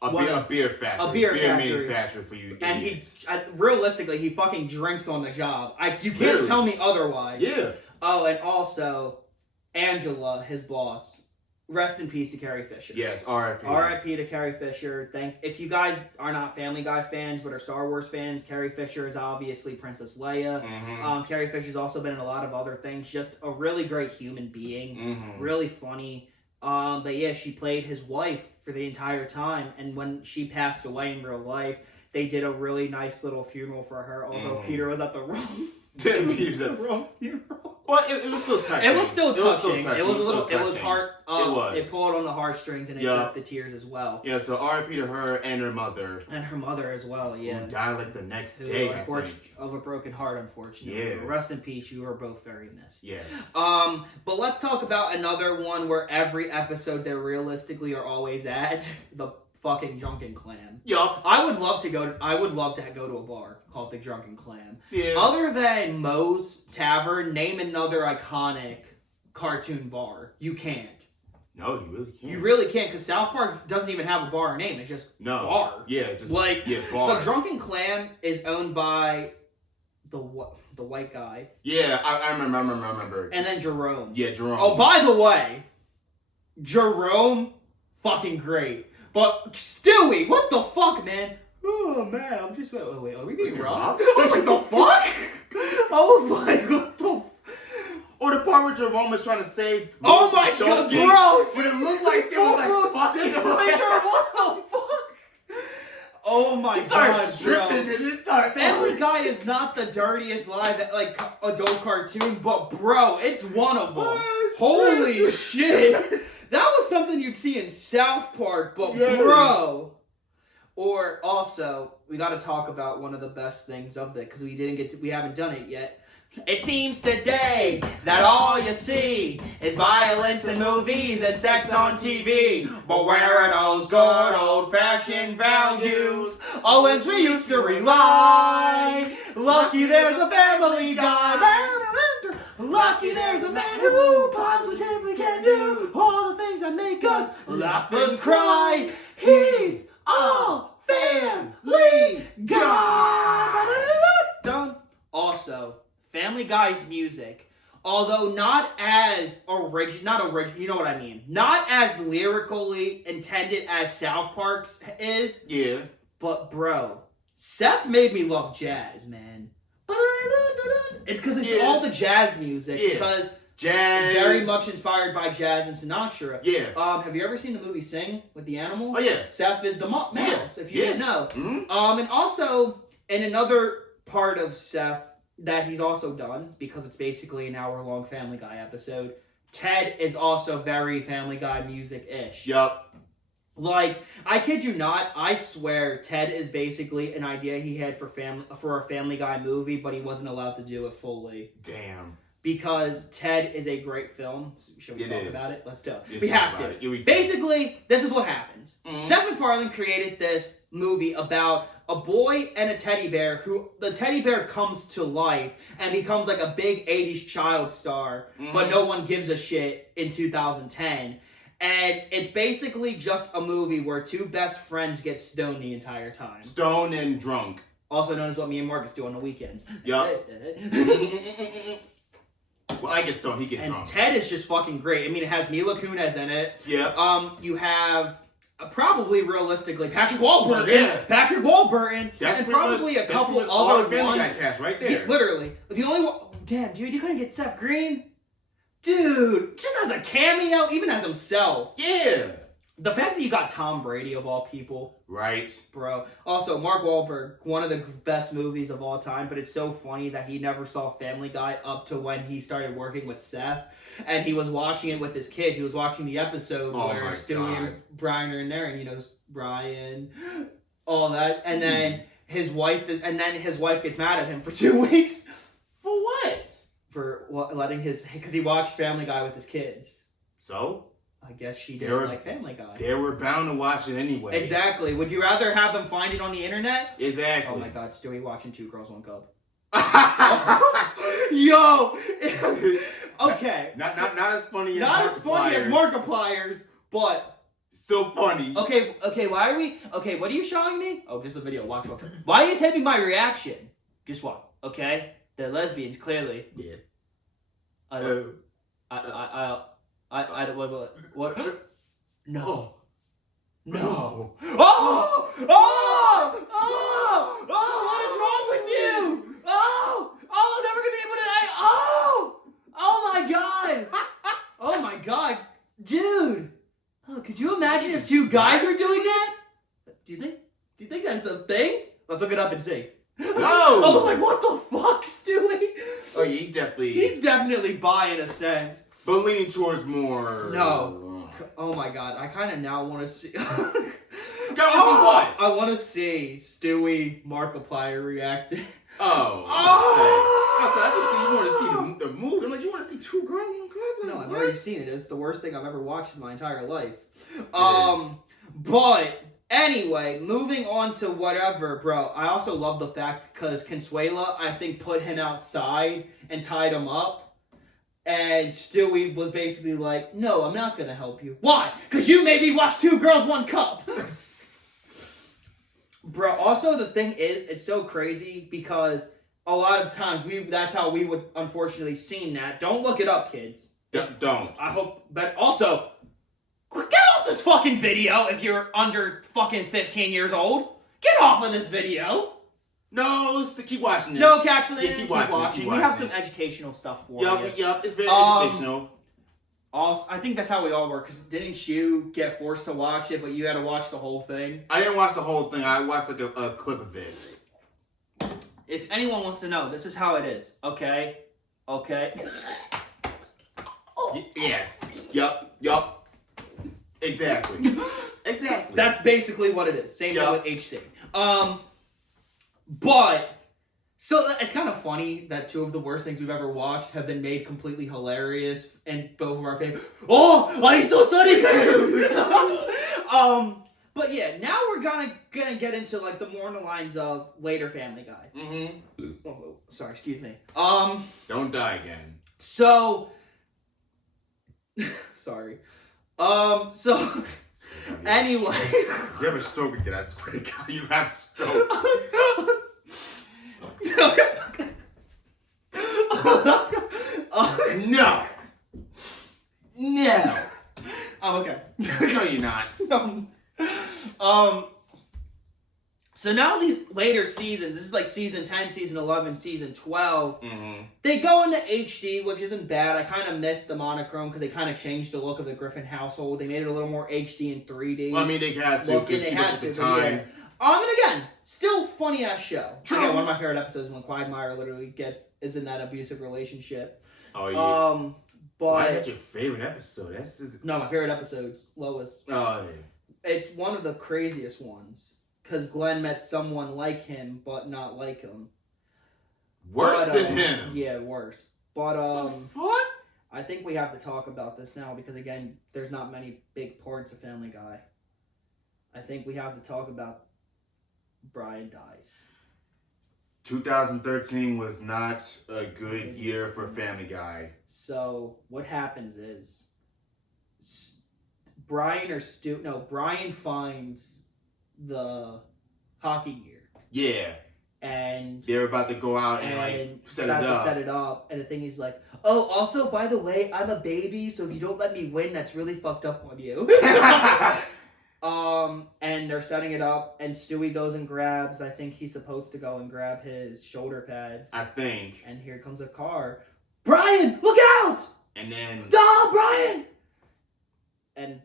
A beer factory. A beer factory. manufacturer for you. And idiots. realistically, he fucking drinks on the job. You can't Literally. tell me otherwise. Yeah. Oh, and also, Angela, his boss. Rest in peace to Carrie Fisher. Yes, R.I.P. R.I.P. to Carrie Fisher. If you guys are not Family Guy fans but are Star Wars fans, Carrie Fisher is obviously Princess Leia. Mm-hmm. Carrie Fisher's also been in a lot of other things. Just a really great human being. Mm-hmm. Really funny. But yeah, she played his wife for the entire time. And when she passed away in real life, they did a really nice little funeral for her. Although Peter was at the wrong... wrong funeral. Well, it was still touching. It was still touching. It was a little. touching. It was heart. It was. It pulled on the heartstrings and it took the tears as well. Yeah, so R.I.P. to her and her mother. And her mother as well. Yeah. Who died like the next Who, day, I think. of a broken heart, unfortunately. Yeah. Rest in peace. You are both very missed. Yes. But let's talk about another one where every episode they realistically are always at the fucking Drunken Clam. Yup. I would love to go to a bar called the Drunken Clam. Yeah. Other than Moe's Tavern, name another iconic cartoon bar. You can't. No, you really can't. You really can't, because South Park doesn't even have a bar name. It's just bar. Yeah, just like bar. The Drunken Clam is owned by the white guy. Yeah, I remember. And then Jerome. Yeah, Jerome. Oh, by the way, Jerome, fucking great. But Stewie, what the fuck, man? Oh man, I'm just wait, are we being robbed? I was like, the fuck? I was like, what the? Or the part where Jerome was trying to save. Oh my god, gross! But it looked like they were like fucking around. What the fuck? Oh my He started god, stripping bro. and it started. Family Guy is not the dirtiest live like adult cartoon, but bro, it's one of them. Holy shit! That was something you'd see in South Park, but bro. Or also, we got to talk about one of the best things of it because we haven't done it yet. It seems today that all you see is violence in movies and sex on TV. But where are those good old-fashioned values? Oh, whence we used to rely. Lucky there's a Family Guy. Lucky there's a man who positively can do all the things that make us laugh and cry. He's a Family Guy. Done. Also, Family Guy's music, although not as you know what I mean, not as lyrically intended as South Park's is. Yeah. But bro, Seth made me love jazz, man. It's because it's all the jazz music. Yeah. Because Jazz. very much inspired by jazz and Sinatra. Yeah. Have you ever seen the movie Sing with the animals? Oh yeah. Seth is the mouse, if you didn't know. Mm-hmm. And also in another part of Seth that he's also done, because it's basically an hour-long Family Guy episode, Ted is also very Family Guy music-ish. Yup. Like, I kid you not, I swear Ted is basically an idea he had for a Family Guy movie, but he wasn't allowed to do it fully. Damn. Because Ted is a great film. Should we talk is. about it? Let's do it. Let's We talk have about to. it. Basically, this is what happens. Mhm. Seth MacFarlane created this movie about a boy and a teddy bear who, the teddy bear comes to life and becomes like a big 80s child star, but no one gives a shit in 2010. And it's basically just a movie where two best friends get stoned the entire time. Stoned and drunk. Also known as what me and Marcus do on the weekends. Yup. Well, I get stoned, he gets And drunk. Ted is just fucking great. I mean, it has Mila Kunis in it. Yeah. You have probably realistically Patrick Warburton. Yeah. Patrick Warburton. That's and pretty probably much, a couple that's all other the Family Guy ones. cast right there. Yeah, literally. The only one. Damn, dude, you couldn't get Seth Green? Dude, just as a cameo, even as himself. Yeah. The fact that you got Tom Brady of all people. Right. Bro. Also, Mark Wahlberg, one of the best movies of all time, but it's so funny that he never saw Family Guy up to when he started working with Seth. And he was watching it with his kids. He was watching the episode where Stewie and Brian are in there, and he knows Brian, all that. And then his wife gets mad at him for 2 weeks. For what? For letting because he watched Family Guy with his kids. So? I guess she didn't like Family Guy. They were bound to watch it anyway. Exactly. Would you rather have them find it on the internet? Exactly. Oh my god, Stewie watching Two Girls, One Cup. Yo! Okay. Not as funny as Not as funny as Markipliers, but still funny. Okay, why are we what are you showing me? Oh, just a video, watch. Why are you taping my reaction? Guess what? Okay? They're lesbians, clearly. Yeah. I don't what? No. No. Oh! Oh! Oh! Oh! What is wrong with you? Oh! Oh! I'm never gonna be able to. Oh! Oh my god! Oh my god, dude! Oh, could you imagine if two guys were doing that? Do you think that's a thing? Let's look it up and see. No! I was like, what the fuck, Stewie? Oh yeah, he's definitely bi in a sense. But leaning towards more. No. Oh my god, I kind of now want to see. What? I want to see Stewie Markiplier reacting. Oh. I just see you want to see the movie. I'm like, you want to see Two Girls, One Cup? No, I've already seen it. It's the worst thing I've ever watched in my entire life. But anyway, moving on to whatever, bro. I also love the fact because Consuela, I think, put him outside and tied him up. And Stewie was basically like, no, I'm not going to help you. Why? Because you made me watch Two Girls, One Cup. Bro, also the thing is, it's so crazy because a lot of times that's how we would unfortunately seen that. Don't look it up, kids. Don't. I hope, but also, get off this fucking video if you're under fucking 15 years old. Get off of this video. No, keep watching this. No, actually, keep watching. We have some educational stuff for you. Yup, it's very educational. Also, I think that's how we all were, because didn't you get forced to watch it, but you had to watch the whole thing? I didn't watch the whole thing. I watched like a clip of it. If anyone wants to know, this is how it is. Okay? Okay? Yes. Yup. Exactly. Exactly. That's basically what it is. Same thing with HC. But... So it's kind of funny that two of the worst things we've ever watched have been made completely hilarious, and both of our favorite. Oh, I'm so sorry. But yeah, now we're gonna get into like the more in the lines of later Family Guy. Mm-hmm. Oh, sorry, excuse me. Don't die again. So. Sorry. So. Anyway. You have a stroke again. I swear to God, you have a stroke. No. I'm okay. No, you're not. So now these later seasons, this is like season 10, season 11, season 12, they go into HD, which isn't bad. I kind of missed the monochrome because they kind of changed the look of the Griffin household. They made it a little more HD and 3D. Well, I mean, they had to. They had to. Yeah. And again, still funny ass show. Again, one of my favorite episodes is when Quagmire literally is in that abusive relationship. Oh yeah. But why is that your favorite episode? No, my favorite episode's Lois. Oh yeah. It's one of the craziest ones because Glenn met someone like him, but not like him. Worse than him. Yeah, worse. But what? I think we have to talk about this now because again, there's not many big parts of Family Guy. I think we have to talk about Brian dies. 2013 was not a good year for Family Guy. So what happens is Brian finds the hockey gear. Yeah. And they're about to go out and like set it up. And the thing is like, oh, also, by the way, I'm a baby, so if you don't let me win, that's really fucked up on you. And they're setting it up, and Stewie goes and grabs, I think he's supposed to go and grab his shoulder pads. I think. And here comes a car. Brian, look out! And then... Brian! And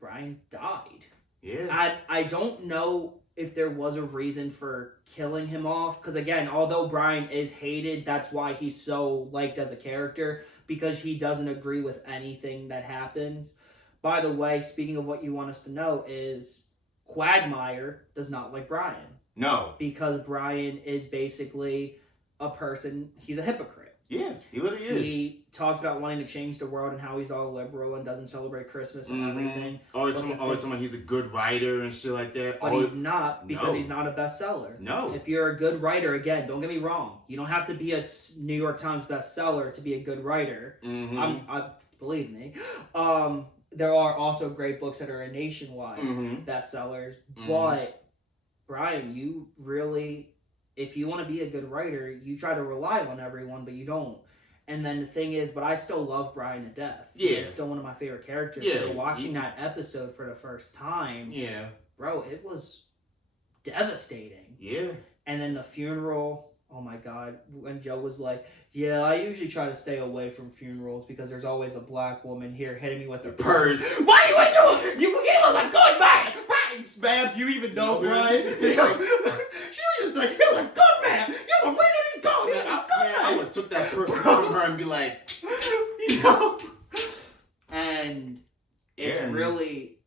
Brian died. Yeah. I don't know if there was a reason for killing him off, because again, although Brian is hated, that's why he's so liked as a character, because he doesn't agree with anything that happens. By the way, speaking of what you want us to know is Quagmire does not like Brian. No. Because Brian is basically a person, he's a hypocrite. Yeah, he literally is. He talks about wanting to change the world and how he's all liberal and doesn't celebrate Christmas and everything. He's talking about he's a good writer and shit like that. But he's not, because he's not a bestseller. No. If you're a good writer, again, don't get me wrong. You don't have to be a New York Times bestseller to be a good writer. Believe me. There are also great books that are nationwide bestsellers. But, Brian, you really... If you want to be a good writer, you try to rely on everyone, but you don't. And then the thing is, but I still love Brian to death. Yeah. He's still one of my favorite characters. Yeah. So watching that episode for the first time, yeah, bro, it was devastating. Yeah. And then the funeral, oh my God, when Joe was like, yeah, I usually try to stay away from funerals because there's always a black woman here hitting me with her purse. Why you ain't doing? You was a good man. Ma'am, do you even know Brian? She was just like, he was a good man. You're the reason he's gone. He's a good man. I would have took that purse from her and be like, And it's really,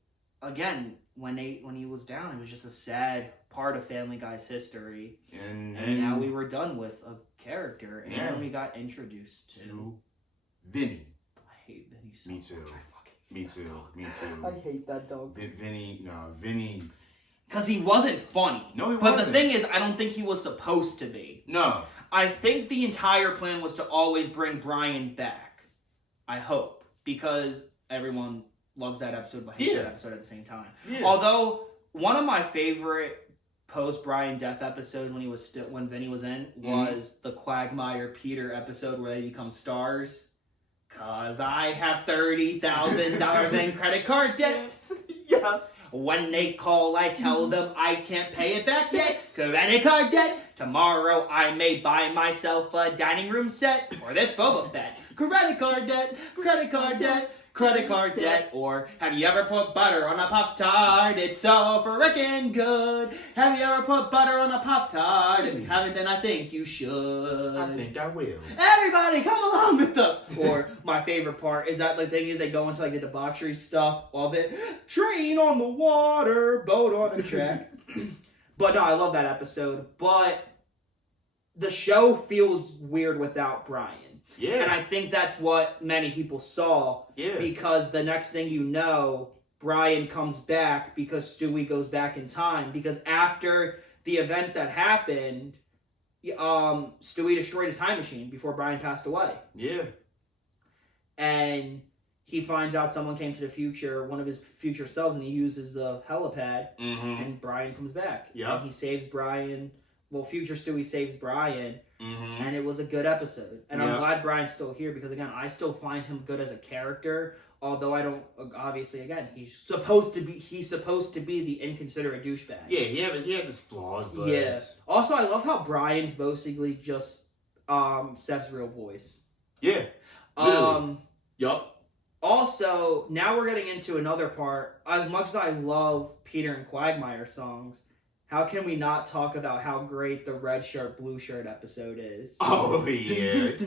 again, when he was down, it was just a sad part of Family Guy's history. And now we were done with a character, and then we got introduced to Vinny. I hate Vinny so Me too. much. Me too. I hate that dog. Vinny. Because he wasn't funny. No, he wasn't. But the thing is, I don't think he was supposed to be. No. I think the entire plan was to always bring Brian back. I hope. Because everyone loves that episode, but hates that episode at the same time. Yeah. Although, one of my favorite post-Brian death episodes when Vinny was in was the Quagmire Peter episode where they become stars. Cause I have $30,000 in credit card debt. Yeah. When they call, I tell them I can't pay it back yet. Credit card debt. Tomorrow I may buy myself a dining room set or this Boba Fett. Credit card debt. Credit card debt. credit card debt, or have you ever put butter on a Pop-Tart? It's so frickin' good. Have you ever put butter on a Pop-Tart? If you haven't, then I think you should. I think I will. Everybody come along with the... Or my favorite part is that the thing is they go into like the debauchery stuff of it. Train on the water, boat on the track. But no, I love that episode. But the show feels weird without Brian. Yeah. And I think that's what many people saw. Yeah. Because the next thing you know, Brian comes back because Stewie goes back in time. Because after the events that happened, Stewie destroyed his time machine before Brian passed away. Yeah. And he finds out someone came to the future, one of his future selves, and he uses the helipad, and Brian comes back. Yeah. And he saves Brian. Well, future Stewie saves Brian, and it was a good episode. And I'm glad Brian's still here because, again, I still find him good as a character. Although I don't, obviously, again, he's supposed to be the inconsiderate douchebag. Yeah, he has his flaws, but yeah. Also, I love how Brian's basically just Seth's real voice. Yeah. Literally. Yup. Also, now we're getting into another part. As much as I love Peter and Quagmire songs, how can we not talk about how great the red shirt, blue shirt episode is? Oh, yeah.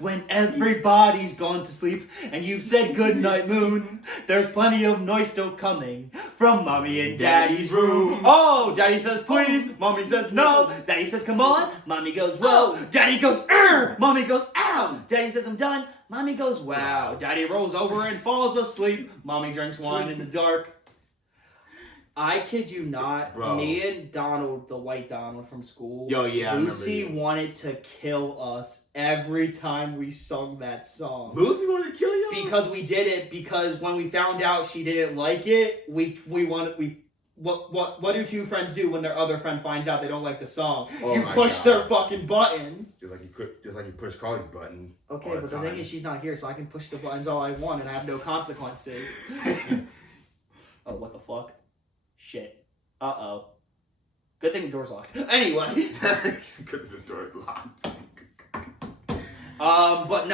When everybody's gone to sleep and you've said goodnight, moon, there's plenty of noise still coming from Mommy and Daddy's room. Oh, Daddy says please, Mommy says no. Daddy says come on, Mommy goes whoa. Daddy goes Mommy goes ow. Daddy says I'm done, Mommy goes wow. Daddy rolls over and falls asleep. Mommy drinks wine in the dark. I kid you not, Bro. Me and Donald, the white Donald from school, Yo, yeah, Lucy I remember wanted to kill us every time we sung that song. Lucy wanted to kill you? Because we did it, because when we found out she didn't like it, what do two friends do when their other friend finds out they don't like the song? Oh you my push God. their fucking buttons. Just like you push Carly's button. Okay, all but the time. thing is she's not here, so I can push the buttons all I want and have no consequences. Oh, what the fuck? Shit. Uh-oh. Good thing the door's locked. Anyway. Because the door's locked. But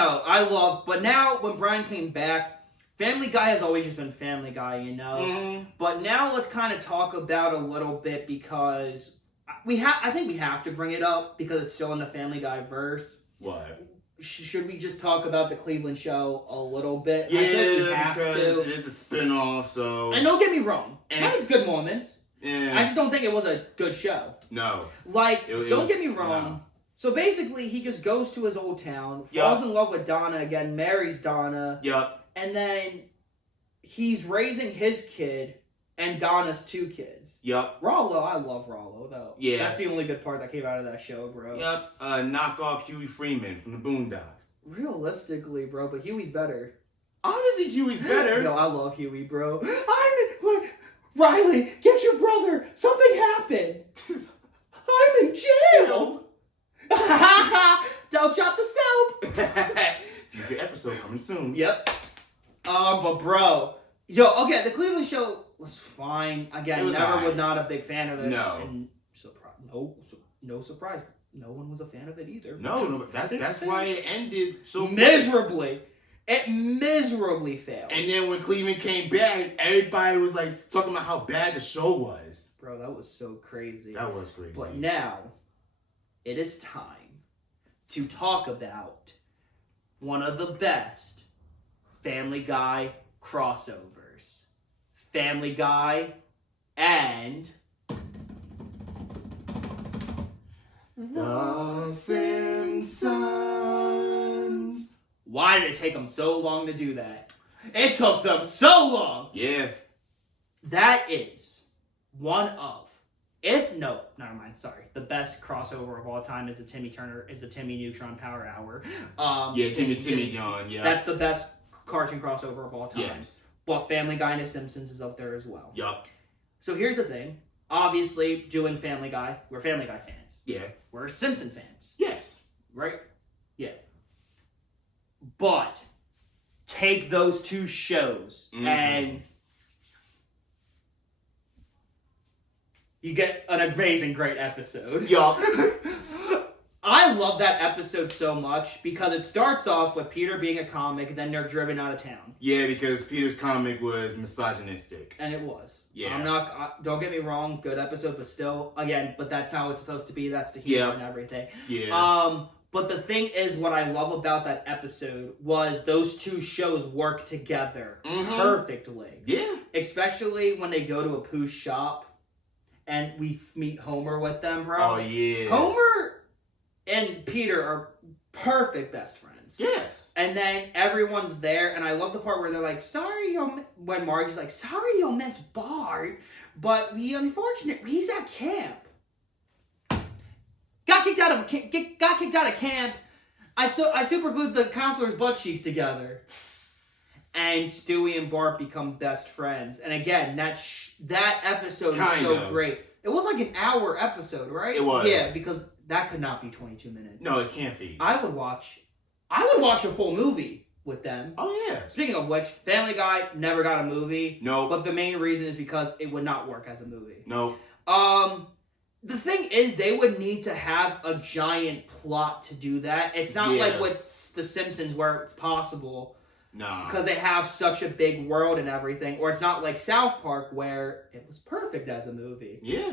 now when Brian came back, Family Guy has always just been Family Guy, you know? But now let's kind of talk about a little bit because I think we have to bring it up because it's still in the Family Guy verse. What? Should we just talk about the Cleveland show a little bit? Yeah, I think we have because to. it is a spin-off, so... And don't get me wrong. It had its good moments. Yeah. I just don't think it was a good show. No. Like, don't get me wrong. No. So basically, he just goes to his old town, falls in love with Donna again, marries Donna. Yup. And then he's raising his kid and Donna's two kids. Yup. Rollo, I love Rollo, though. Yeah. That's the only good part that came out of that show, bro. Yup. Knock off Huey Freeman from the Boondocks. Realistically, bro, but Huey's better. Obviously, Huey's better. Yo, I love Huey, bro. Riley, get your brother. Something happened. I'm in jail. Don't drop the soap. Future episode coming soon. Yep. But bro, okay, the Cleveland show was fine. Again, was never alright. was not a big fan of it. No. And no surprise. No one was a fan of it either. No, that's why it ended so miserably. It miserably failed. And then when Cleveland came back, everybody was like talking about how bad the show was. Bro, that was so crazy. That was crazy. But now, it is time to talk about one of the best Family Guy crossovers. Family Guy and... The Simpsons. Why did it take them so long to do that? It took them so long! Yeah. That is one of, the best crossover of all time is the Timmy Neutron Power Hour. Timmy John, yeah. That's the best cartoon crossover of all time. Yes. But Family Guy and The Simpsons is up there as well. Yup. So here's the thing. Obviously, doing Family Guy, we're Family Guy fans. Yeah. We're Simpson fans. Yes. Right? Yeah. But take those two shows and you get an amazing, great episode. Yup. I love that episode so much because it starts off with Peter being a comic, then they're driven out of town. Yeah, because Peter's comic was misogynistic. And it was. Yeah. I'm not, don't get me wrong, good episode, but still, again, but that's how it's supposed to be. That's the humor and everything. Yeah. But the thing is, what I love about that episode was those two shows work together perfectly. Yeah. Especially when they go to Apu's shop and we meet Homer with them, bro. Oh, yeah. Homer and Peter are perfect best friends. Yes. And then everyone's there, and I love the part where they're like, sorry, when Marge's like, sorry you'll miss Bart, but he's at camp. Got kicked out of camp. I super glued the counselor's butt cheeks together. And Stewie and Bart become best friends. And again, that episode is so great. It was like an hour episode, right? It was. Yeah, because that could not be 22 minutes. No, it can't be. I would watch a full movie with them. Oh, yeah. Speaking of which, Family Guy never got a movie. No. But the main reason is because it would not work as a movie. No. The thing is, they would need to have a giant plot to do that. It's not like with The Simpsons where it's possible. No. Because they have such a big world and everything. Or it's not like South Park where it was perfect as a movie. Yeah.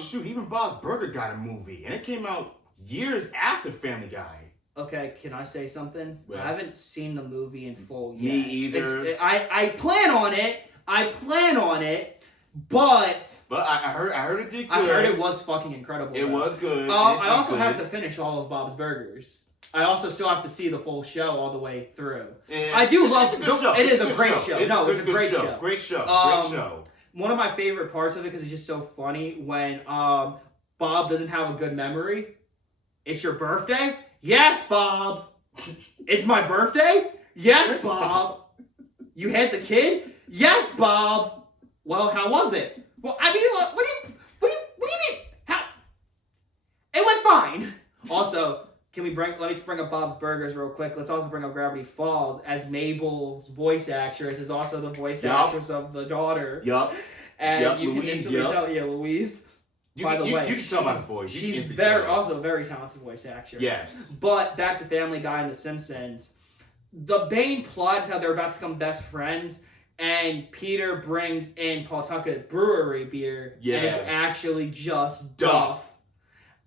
Shoot, even Bob's Burger got a movie. And it came out years after Family Guy. Okay, can I say something? Well, I haven't seen the movie in full yet. Me either. I plan on it. But I heard it did good. I heard it was fucking incredible. It was good. I also have to finish all of Bob's Burgers. I also still have to see the full show all the way through. And I do love it. It is a great show. It's a great show. Great show. One of my favorite parts of it, because it's just so funny, when Bob doesn't have a good memory. It's your birthday? Yes, Bob. It's my birthday? Yes, Bob. You had the kid? Yes, Bob. Well, how was it? Well, I mean, what do you mean? How? It went fine. Also, let me bring up Bob's Burgers real quick. Let's also bring up Gravity Falls, as Mabel's voice actress is also the voice actress of the daughter. Yup. And you can instantly tell, Louise. By the way, you can tell by his voice. She's also a very talented voice actress. Yes. But back to Family Guy and The Simpsons. The main plot is how they're about to become best friends. And Peter brings in Pawtucket Brewery beer. Yeah. And it's actually just Duff.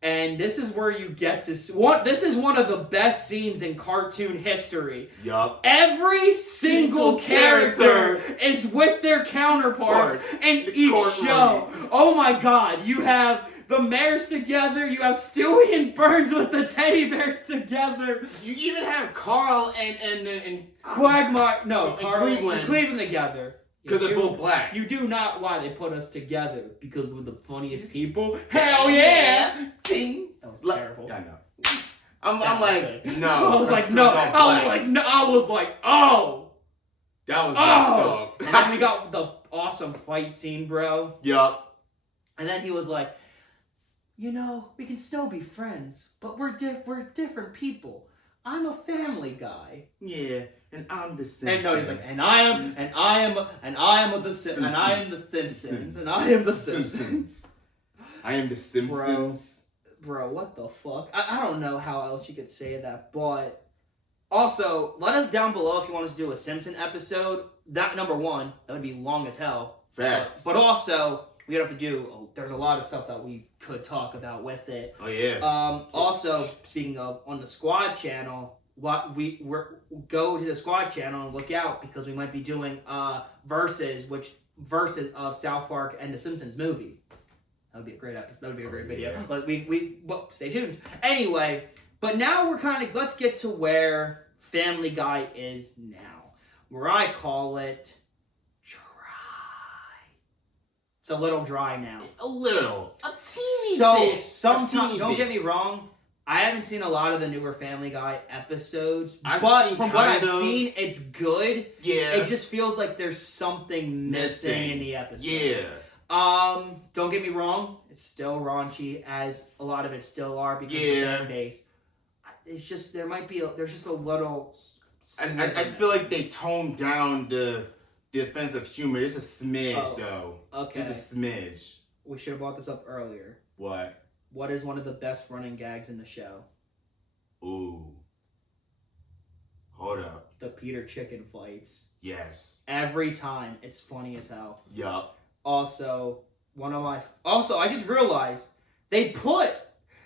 And this is where you get to see this is one of the best scenes in cartoon history. Yup. Every single character is with their counterparts in each show. Oh my god, you have the mares together, you have Stewie and Burns with the teddy bears together. You even have Carl and Quagmire, no, Carl Cleveland. and Cleveland together. Because they're both black. You do not why they put us together, because we're the funniest people. Hell yeah! Ding. That was terrible. I know. I'm like, no. I was like, no. I was like, oh. That was messed up. And then we got the awesome fight scene, bro. Yup. And then he was like, we can still be friends, but we're different people. I'm a Family Guy. Yeah, and I'm the Simpsons. And no, he's like, I am the Simpsons. I am the Simpsons. I am the Simpsons. Bro, what the fuck? I don't know how else you could say that, but also, let us down below if you want us to do a Simpson episode. That, number one, that would be long as hell. Facts. But also, we'd have to do, there's a lot of stuff that we could talk about with it. Oh, yeah. Also, speaking of, on the Squad channel, go to the Squad channel and look out, because we might be doing verses of South Park and The Simpsons movie. That would be a great episode. That would be a great video. Yeah. But well, stay tuned. Anyway, but now let's get to where Family Guy is now. Where I call it dry. It's a little dry now. A little. A teeny bit. Sometimes, don't get me wrong, I haven't seen a lot of the newer Family Guy episodes, but from what I've seen, it's good. Yeah. It just feels like there's something missing in the episode. Yeah. Don't get me wrong, it's still raunchy, as a lot of it still are, because of the fan base. It's just, there's just a little... I feel like they toned down the offensive humor. It's a smidge, though. Okay. It's a smidge. We should have brought this up earlier. What? What is one of the best running gags in the show? Ooh. Hold up. The Peter chicken fights. Yes. Every time. It's funny as hell. Yup. Also, I just realized they put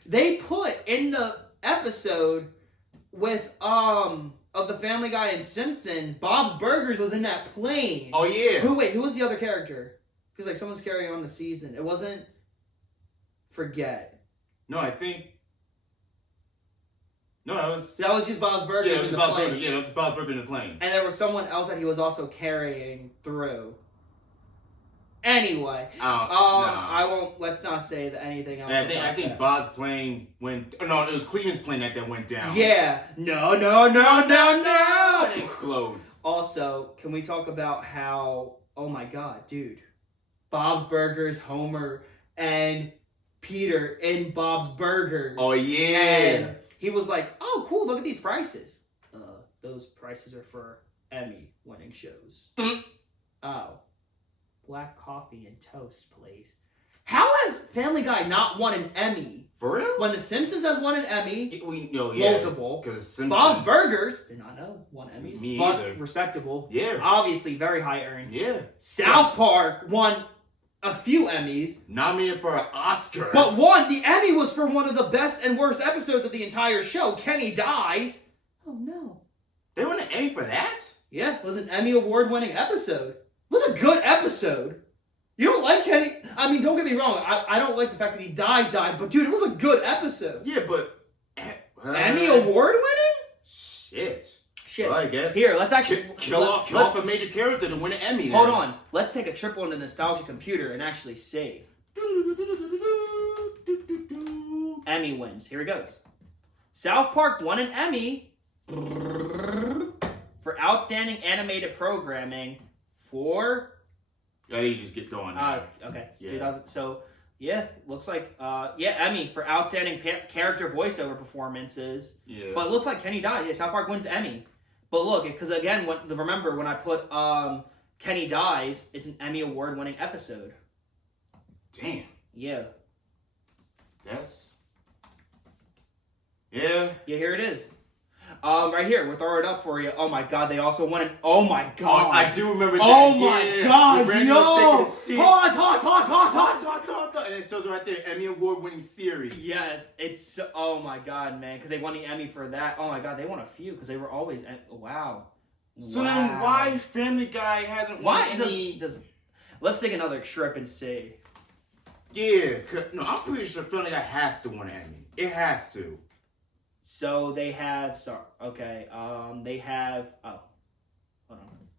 in the episode with of the Family Guy and Simpson, Bob's Burgers was in that plane. Oh yeah. Who was the other character? Because like someone's carrying on the season. It wasn't Forget. No, I think. No, that was just Bob's Burgers. Yeah, it was Bob's Burgers. Yeah, it was Bob's Burgers in the plane. And there was someone else that he was also carrying through. Anyway, I won't. Let's not say that anything else. I think Bob's plane went. No, it was Cleveland's plane that went down. Yeah. No. It explodes. Also, can we talk about how? Oh my God, dude! Bob's Burgers, Homer, and Peter in Bob's Burgers. Oh yeah. And he was like, "Oh, cool! Look at these prices. Those prices are for Emmy-winning shows." Oh. Black coffee and toast, please. How has Family Guy not won an Emmy? For real? When The Simpsons has won an Emmy, yeah, multiple. Bob's Burgers, did not know, won Emmys. Me but either. Respectable. Yeah. Obviously, very high earned. Yeah. South Park won a few Emmys. Nominated for an Oscar. But the Emmy was for one of the best and worst episodes of the entire show. Kenny dies. Oh no. They won an Emmy for that? Yeah, it was an Emmy award-winning episode. It was a good episode. You don't like Kenny? I mean, don't get me wrong. I don't like the fact that he died, but dude, it was a good episode. Yeah, but Emmy award winning? Shit. Well, I guess. Here, let's actually kill off a major character to win an Emmy. Hold on. Let's take a trip on the nostalgia computer and actually see. Emmy wins. Here it goes. South Park won an Emmy for outstanding animated programming. For I need to just get going. Okay. Yeah. 2000. So yeah, looks like Emmy for outstanding character voiceover performances. Yeah. But it looks like Kenny died. Yeah, South Park wins Emmy. But look, because again, remember when I put Kenny dies, it's an Emmy award winning episode. Damn. Yeah. That's. Yeah. Yeah, here it is. Right here, we'll throw it up for you. Oh my God, they also won an. Oh my God, I do remember that. Oh my God, yo! Hot, and it shows right there, Emmy award-winning series. Yes, it's oh my God, man, because they won the Emmy for that. Oh my God, they won a few because they were always wow. So then, why Family Guy hasn't won any? Let's take another trip and see. Yeah, no, I'm pretty sure Family Guy has to win an Emmy. It has to. So they have, they have, hold on.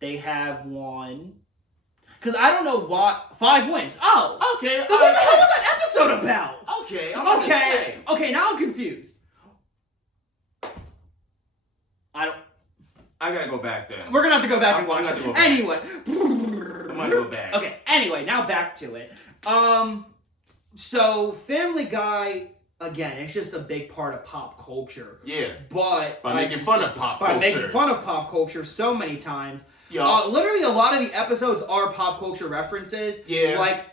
They have won, because I don't know what, 5 wins. Oh! Okay. Then what the hell was that episode about? Okay. Okay, now I'm confused. I gotta go back then. We're gonna have to go back and watch it. Anyway. I'm gonna go back. Okay, anyway, now back to it. So, Family Guy, again, it's just a big part of pop culture. Yeah. But by making fun of pop culture. By making fun of pop culture so many times. Yeah. Literally, a lot of the episodes are pop culture references. Yeah. Like,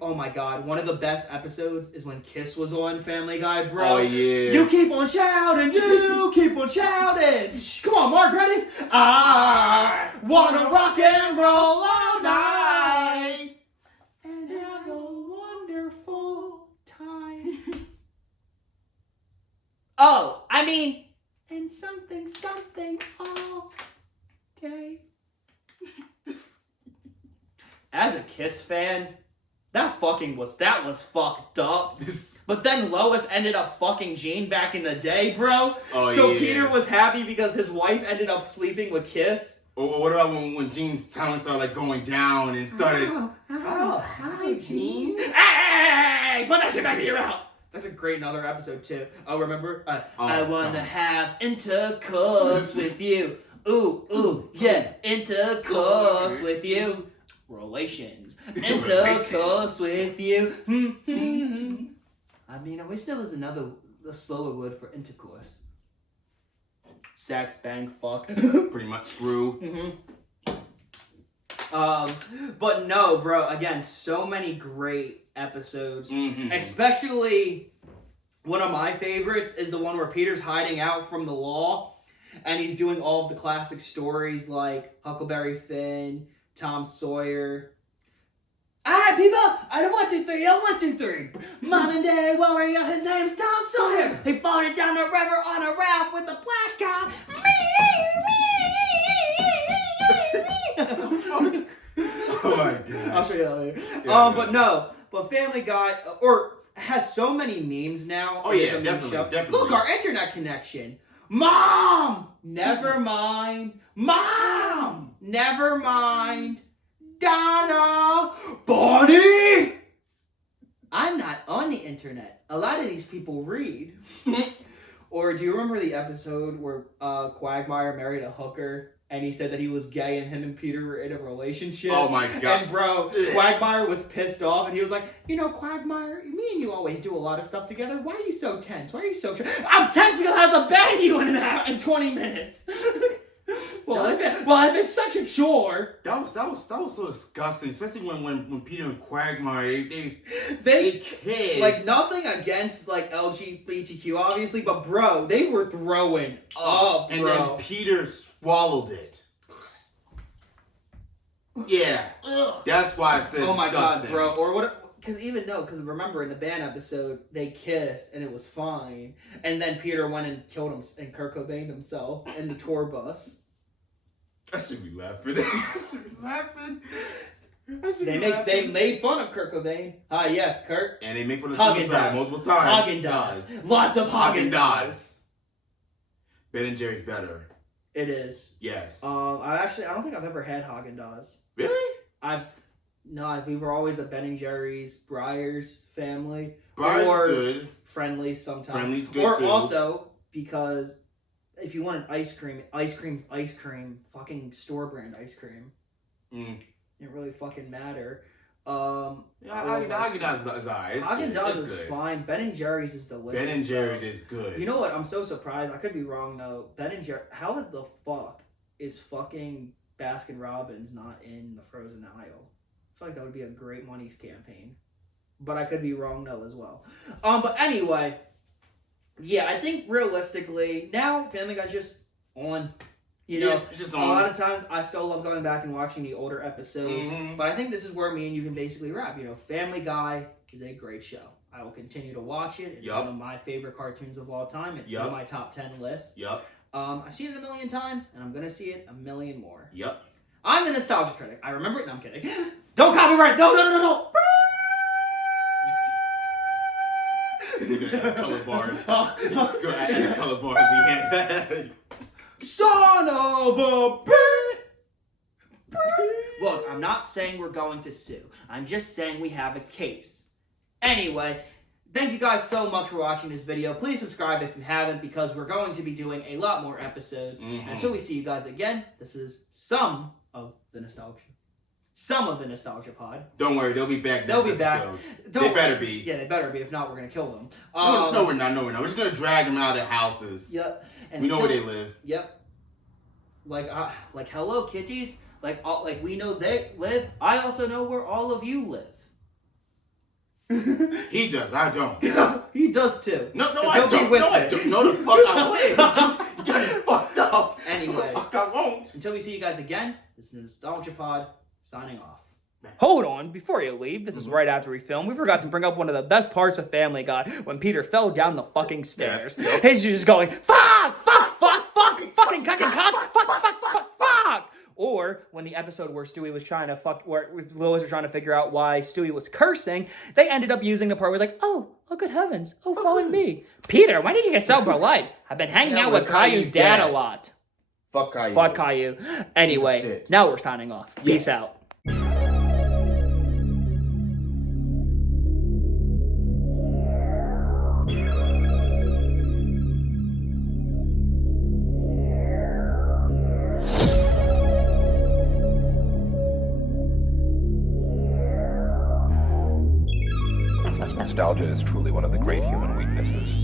oh my God, one of the best episodes is when Kiss was on Family Guy, bro. Oh, yeah. You keep on shouting, you keep on shouting. Come on, Mark, ready? I wanna rock and roll all night. And have a wonderful time. Oh, I mean, and something all day. As a Kiss fan, that was fucked up. But then Lois ended up fucking Gene back in the day, bro. Oh, so yeah. Peter was happy because his wife ended up sleeping with Kiss. Or what about when Gene's talent started like going down and started? Oh, hi, Gene. Hey, put that shit back in your mouth. That's a great another episode too. Oh, remember? I wanna have intercourse with you. Ooh, yeah, intercourse with you. Relations. Intercourse with you. I mean, I wish there was a slower word for intercourse. Sex, bang, fuck. Pretty much screw. But no, bro. Again, so many great episodes, especially one of my favorites is the one where Peter's hiding out from the law, and he's doing all of the classic stories like Huckleberry Finn, Tom Sawyer. Alright, people, I don't 1, 2, 3, I 1, 2, 3. Modern day warrior, his name's Tom Sawyer. He floated down the river on a raft with a black guy. Oh my god. I'll show you that later. Yeah, but no, but Family Guy, has so many memes now. Oh yeah, definitely. Look, our internet connection. Mom! Never mind. Mom! Never mind. Donna! Bonnie! I'm not on the internet. A lot of these people read. Or do you remember the episode where Quagmire married a hooker and he said that he was gay and him and Peter were in a relationship? Oh my god. And bro, Quagmire was pissed off and he was like, you know, Quagmire, me and you always do a lot of stuff together. Why are you so tense? Why are you so I'm tense because I have to bang you in 20 minutes. Well, if it's such a chore. That was so disgusting, especially when Peter and Quagmire they kissed. Like, nothing against like LGBTQ obviously, but bro, they were throwing up, and bro. then Peter swallowed it. Yeah, that's why I said. Oh my disgusting. god, bro. Or what? Because remember in the band episode they kissed and it was fine, and then Peter went and killed him and Kurt Cobained himself in the tour bus. I should be laughing. They made fun of Kurt Cobain. Ah, yes, Kurt. And they make fun of Haagen-Dazs. suicide multiple times. Haagen-Dazs. Lots of Haagen-Dazs. Ben and Jerry's better. It is. Yes. I don't think I've ever had Haagen-Dazs. Really? We were always a Ben and Jerry's, Breyers family. Breyers or good. Friendly's sometimes. Friendly's good or too. Or also, because if you want ice cream's ice cream, fucking store brand ice cream. It really fucking matter. Haagen-Dazs is alright. Haagen-Dazs is fine. Ben and Jerry's is delicious. Ben and Jerry's is good. You know what? I'm so surprised. I could be wrong though. Ben and Jerry. How the fuck is fucking Baskin Robbins not in the frozen aisle? I feel like that would be a great money's campaign. But I could be wrong though as well. But anyway, yeah, I think realistically now Family Guy's just on. You know, just a lot of times I still love going back and watching the older episodes, but I think this is where me and you can basically wrap. You know, Family Guy is a great show. I will continue to watch it. It's one of my favorite cartoons of all time. It's in my top 10 list. I've seen it a million times, and I'm going to see it a million more. I'm the nostalgia critic. I remember it. No, I'm kidding. Don't copyright. No. Color bars. Go add color bars at the end. Son of a bitch! Look, I'm not saying we're going to sue. I'm just saying we have a case. Anyway, thank you guys so much for watching this video. Please subscribe if you haven't, because we're going to be doing a lot more episodes. Until we see you guys again, this is some of the nostalgia pod. Don't worry, they'll be back. They'll be back. They better be. Yeah, they better be. If not, we're gonna kill them. No, we're not. We're just gonna drag them out of their houses. Yep. And we know where they live. Yep. Like Hello Kitties. Like we know they live. I also know where all of you live. He does. I don't. He does too. No, I don't. No, I don't. No, the fuck I won't. You got it fucked up. Anyway, fuck I won't. Until we see you guys again, this is the Nostalgia Pod signing off. Hold on, before you leave, this is right after we filmed. We forgot to bring up one of the best parts of Family Guy when Peter fell down the fucking stairs. He's just going, fuck, fucking cock, fuck. Or when the episode where Stewie was trying to where Lois was trying to figure out why Stewie was cursing, they ended up using the part where like, oh good heavens, falling me. Peter, when did you get so polite? I've been hanging out with Caillou's dad a lot. Fuck Caillou. Fuck Caillou. Anyway, now we're signing off. Peace out. Nostalgia is truly one of the great human weaknesses.